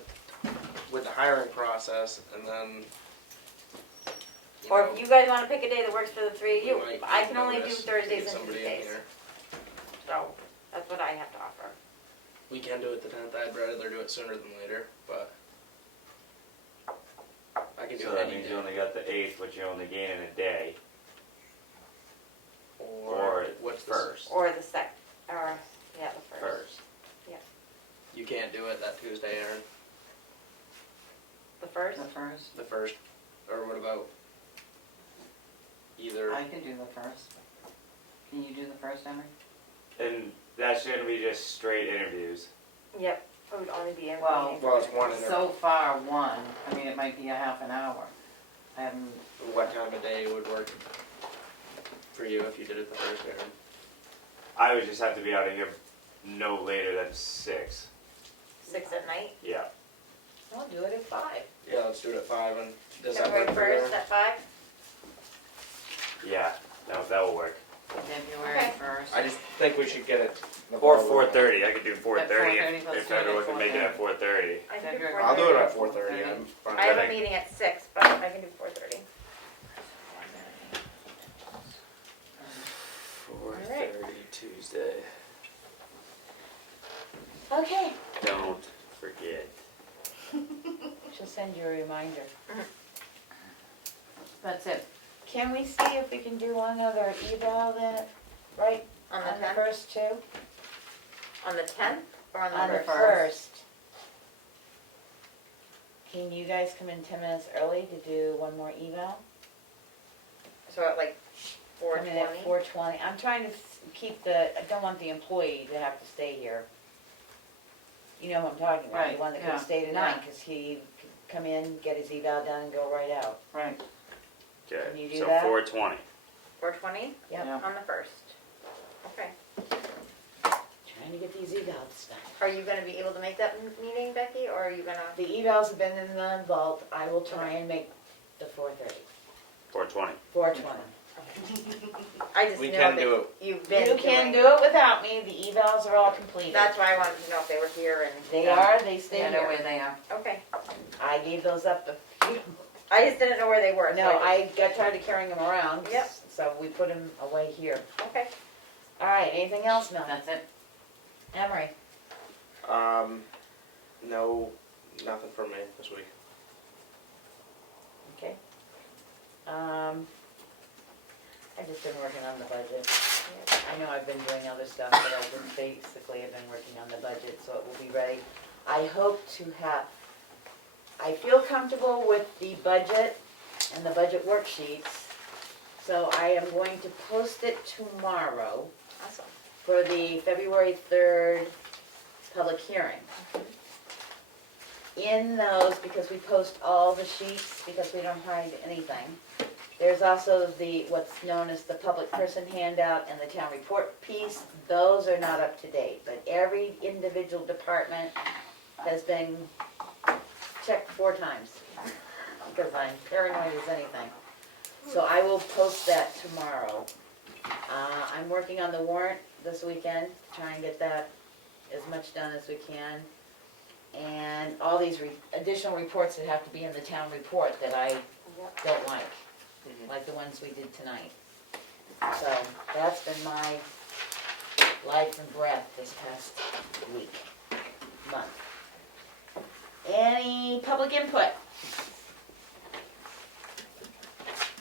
with the hiring process and then. or if you guys wanna pick a day that works for the three of you. might I can only do notice to Thursdays get and somebody in Tuesdays, here. so that's what I have to offer. We can do it the 10th. I'd rather do it sooner than later, but I can do So it that any means day. you only got the 8th, but you're only gaining a day. Or what's the first. Or the or, yeah, the first. First. You can't do it that Tuesday, Aaron, The first? The first. the first, or what about either? I can do the first. Can you do the first, Emery? And that's gonna be just straight interviews. Yep, it would only be in Well- meeting. Well, it's one in there. So far, one. I mean, it might be a half an hour. I haven't, What time of day would work for you if you did it the first, Aaron? I would just have to be out of here no later than 6. 6 at night, Yeah. I'll do it at 5. Yeah, let's do it at 5, and does that February work for you? 1st at 5? Yeah, that will work. February Okay. 1st. I just think we should get it. Or 4:30. I could do 4:30 4:30, if let's do it everyone at can make it at 4:30. I can do February. 4:30. I'll do it at 4:30. I'm fine. I have a Okay. meeting at 6, but I can do 4:30. 4:30 Tuesday. Okay, Don't forget. she'll send you a reminder. That's it. Can we see if we can do one other eval then, right, On on the the 10th? first two? On the 10th or on the On the 1st? first. Can you guys come in 10 minutes early to do one more eval? So at like Come in at 4:20? 4:20. I'm trying to keep the, I don't want the employee to have to stay here. You know who I'm talking about, the Right, one that yeah, could stay tonight, yeah. because he could come in, get his eval done, and go right out. Right. Okay. Can you do so that? 4:20. 4:20 Yep, Yeah. on the 1st. Okay. trying to get these evals done. Are you gonna be able to make that meeting, Becky, or are you gonna? The evals have been in the vault. I will try and make the 4:30. 4:20. 4:20. I just We know can that do it. you've been You can doing- do it without me. The evals are all completed. That's why I wanted to know if they were here and. They are, they stay I know where here. they are. Okay. I gave those up a few. I just didn't know where they were. so No, just- I got tired of carrying them around. Yep. So we put them away here. Okay. All right, anything else, Mel? That's it. Emery? No, nothing from me this week. Okay. I've just been working on the budget. I know I've been doing other stuff, but I've been basically have been working on the budget, so it will be ready. I hope to have, I feel comfortable with the budget and the budget worksheets, so I am going to post it tomorrow Awesome. for the February 3rd public hearing. In those, because we post all the sheets, because we don't hide anything, there's also the, what's known as the public person handout and the town report piece. Those are not up to date, but every individual department has been checked 4 times, because I'm paranoid as anything. So I will post that tomorrow. I'm working on the warrant this weekend, to try and get that as much done as we can. And all these additional reports that have to be in the town report that I don't like the ones we did tonight. So that's been my life and breath this past week, month. Any public input?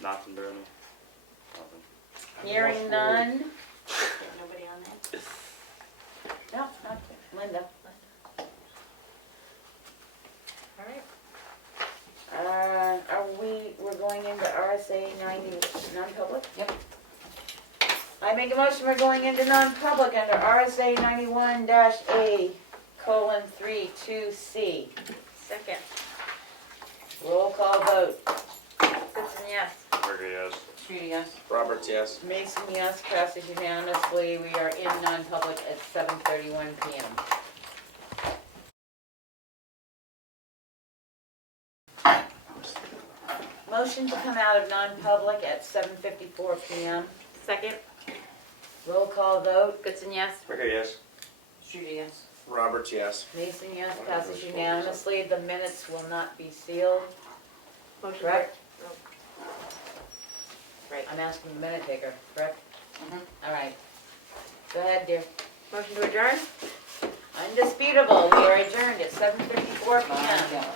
Nothing, Bernie. Nothing. Hearing none? Nobody on that? No, not Linda. All right. We're going into RSA 90 non-public? Yep. I make a motion, we're going into non-public under RSA 91-A:3-2C. Second. Roll call vote. Goodson, yes. Burger, yes. Judy, yes. Roberts, yes. Mason, yes, passes unanimously. We are in non-public at 7:31 PM. Motion to come out of non-public at 7:54 PM. Second. Roll call vote. Goodson, yes. Burger, yes. Judy, yes. Roberts, yes. Mason, yes, passes unanimously. The minutes will not be sealed. Motion Correct? Right. I'm asking the minute taker, correct? Mhm. All right. Go ahead, dear. Motion to adjourn? Undisputable, we are adjourned at 7:54 My PM. God.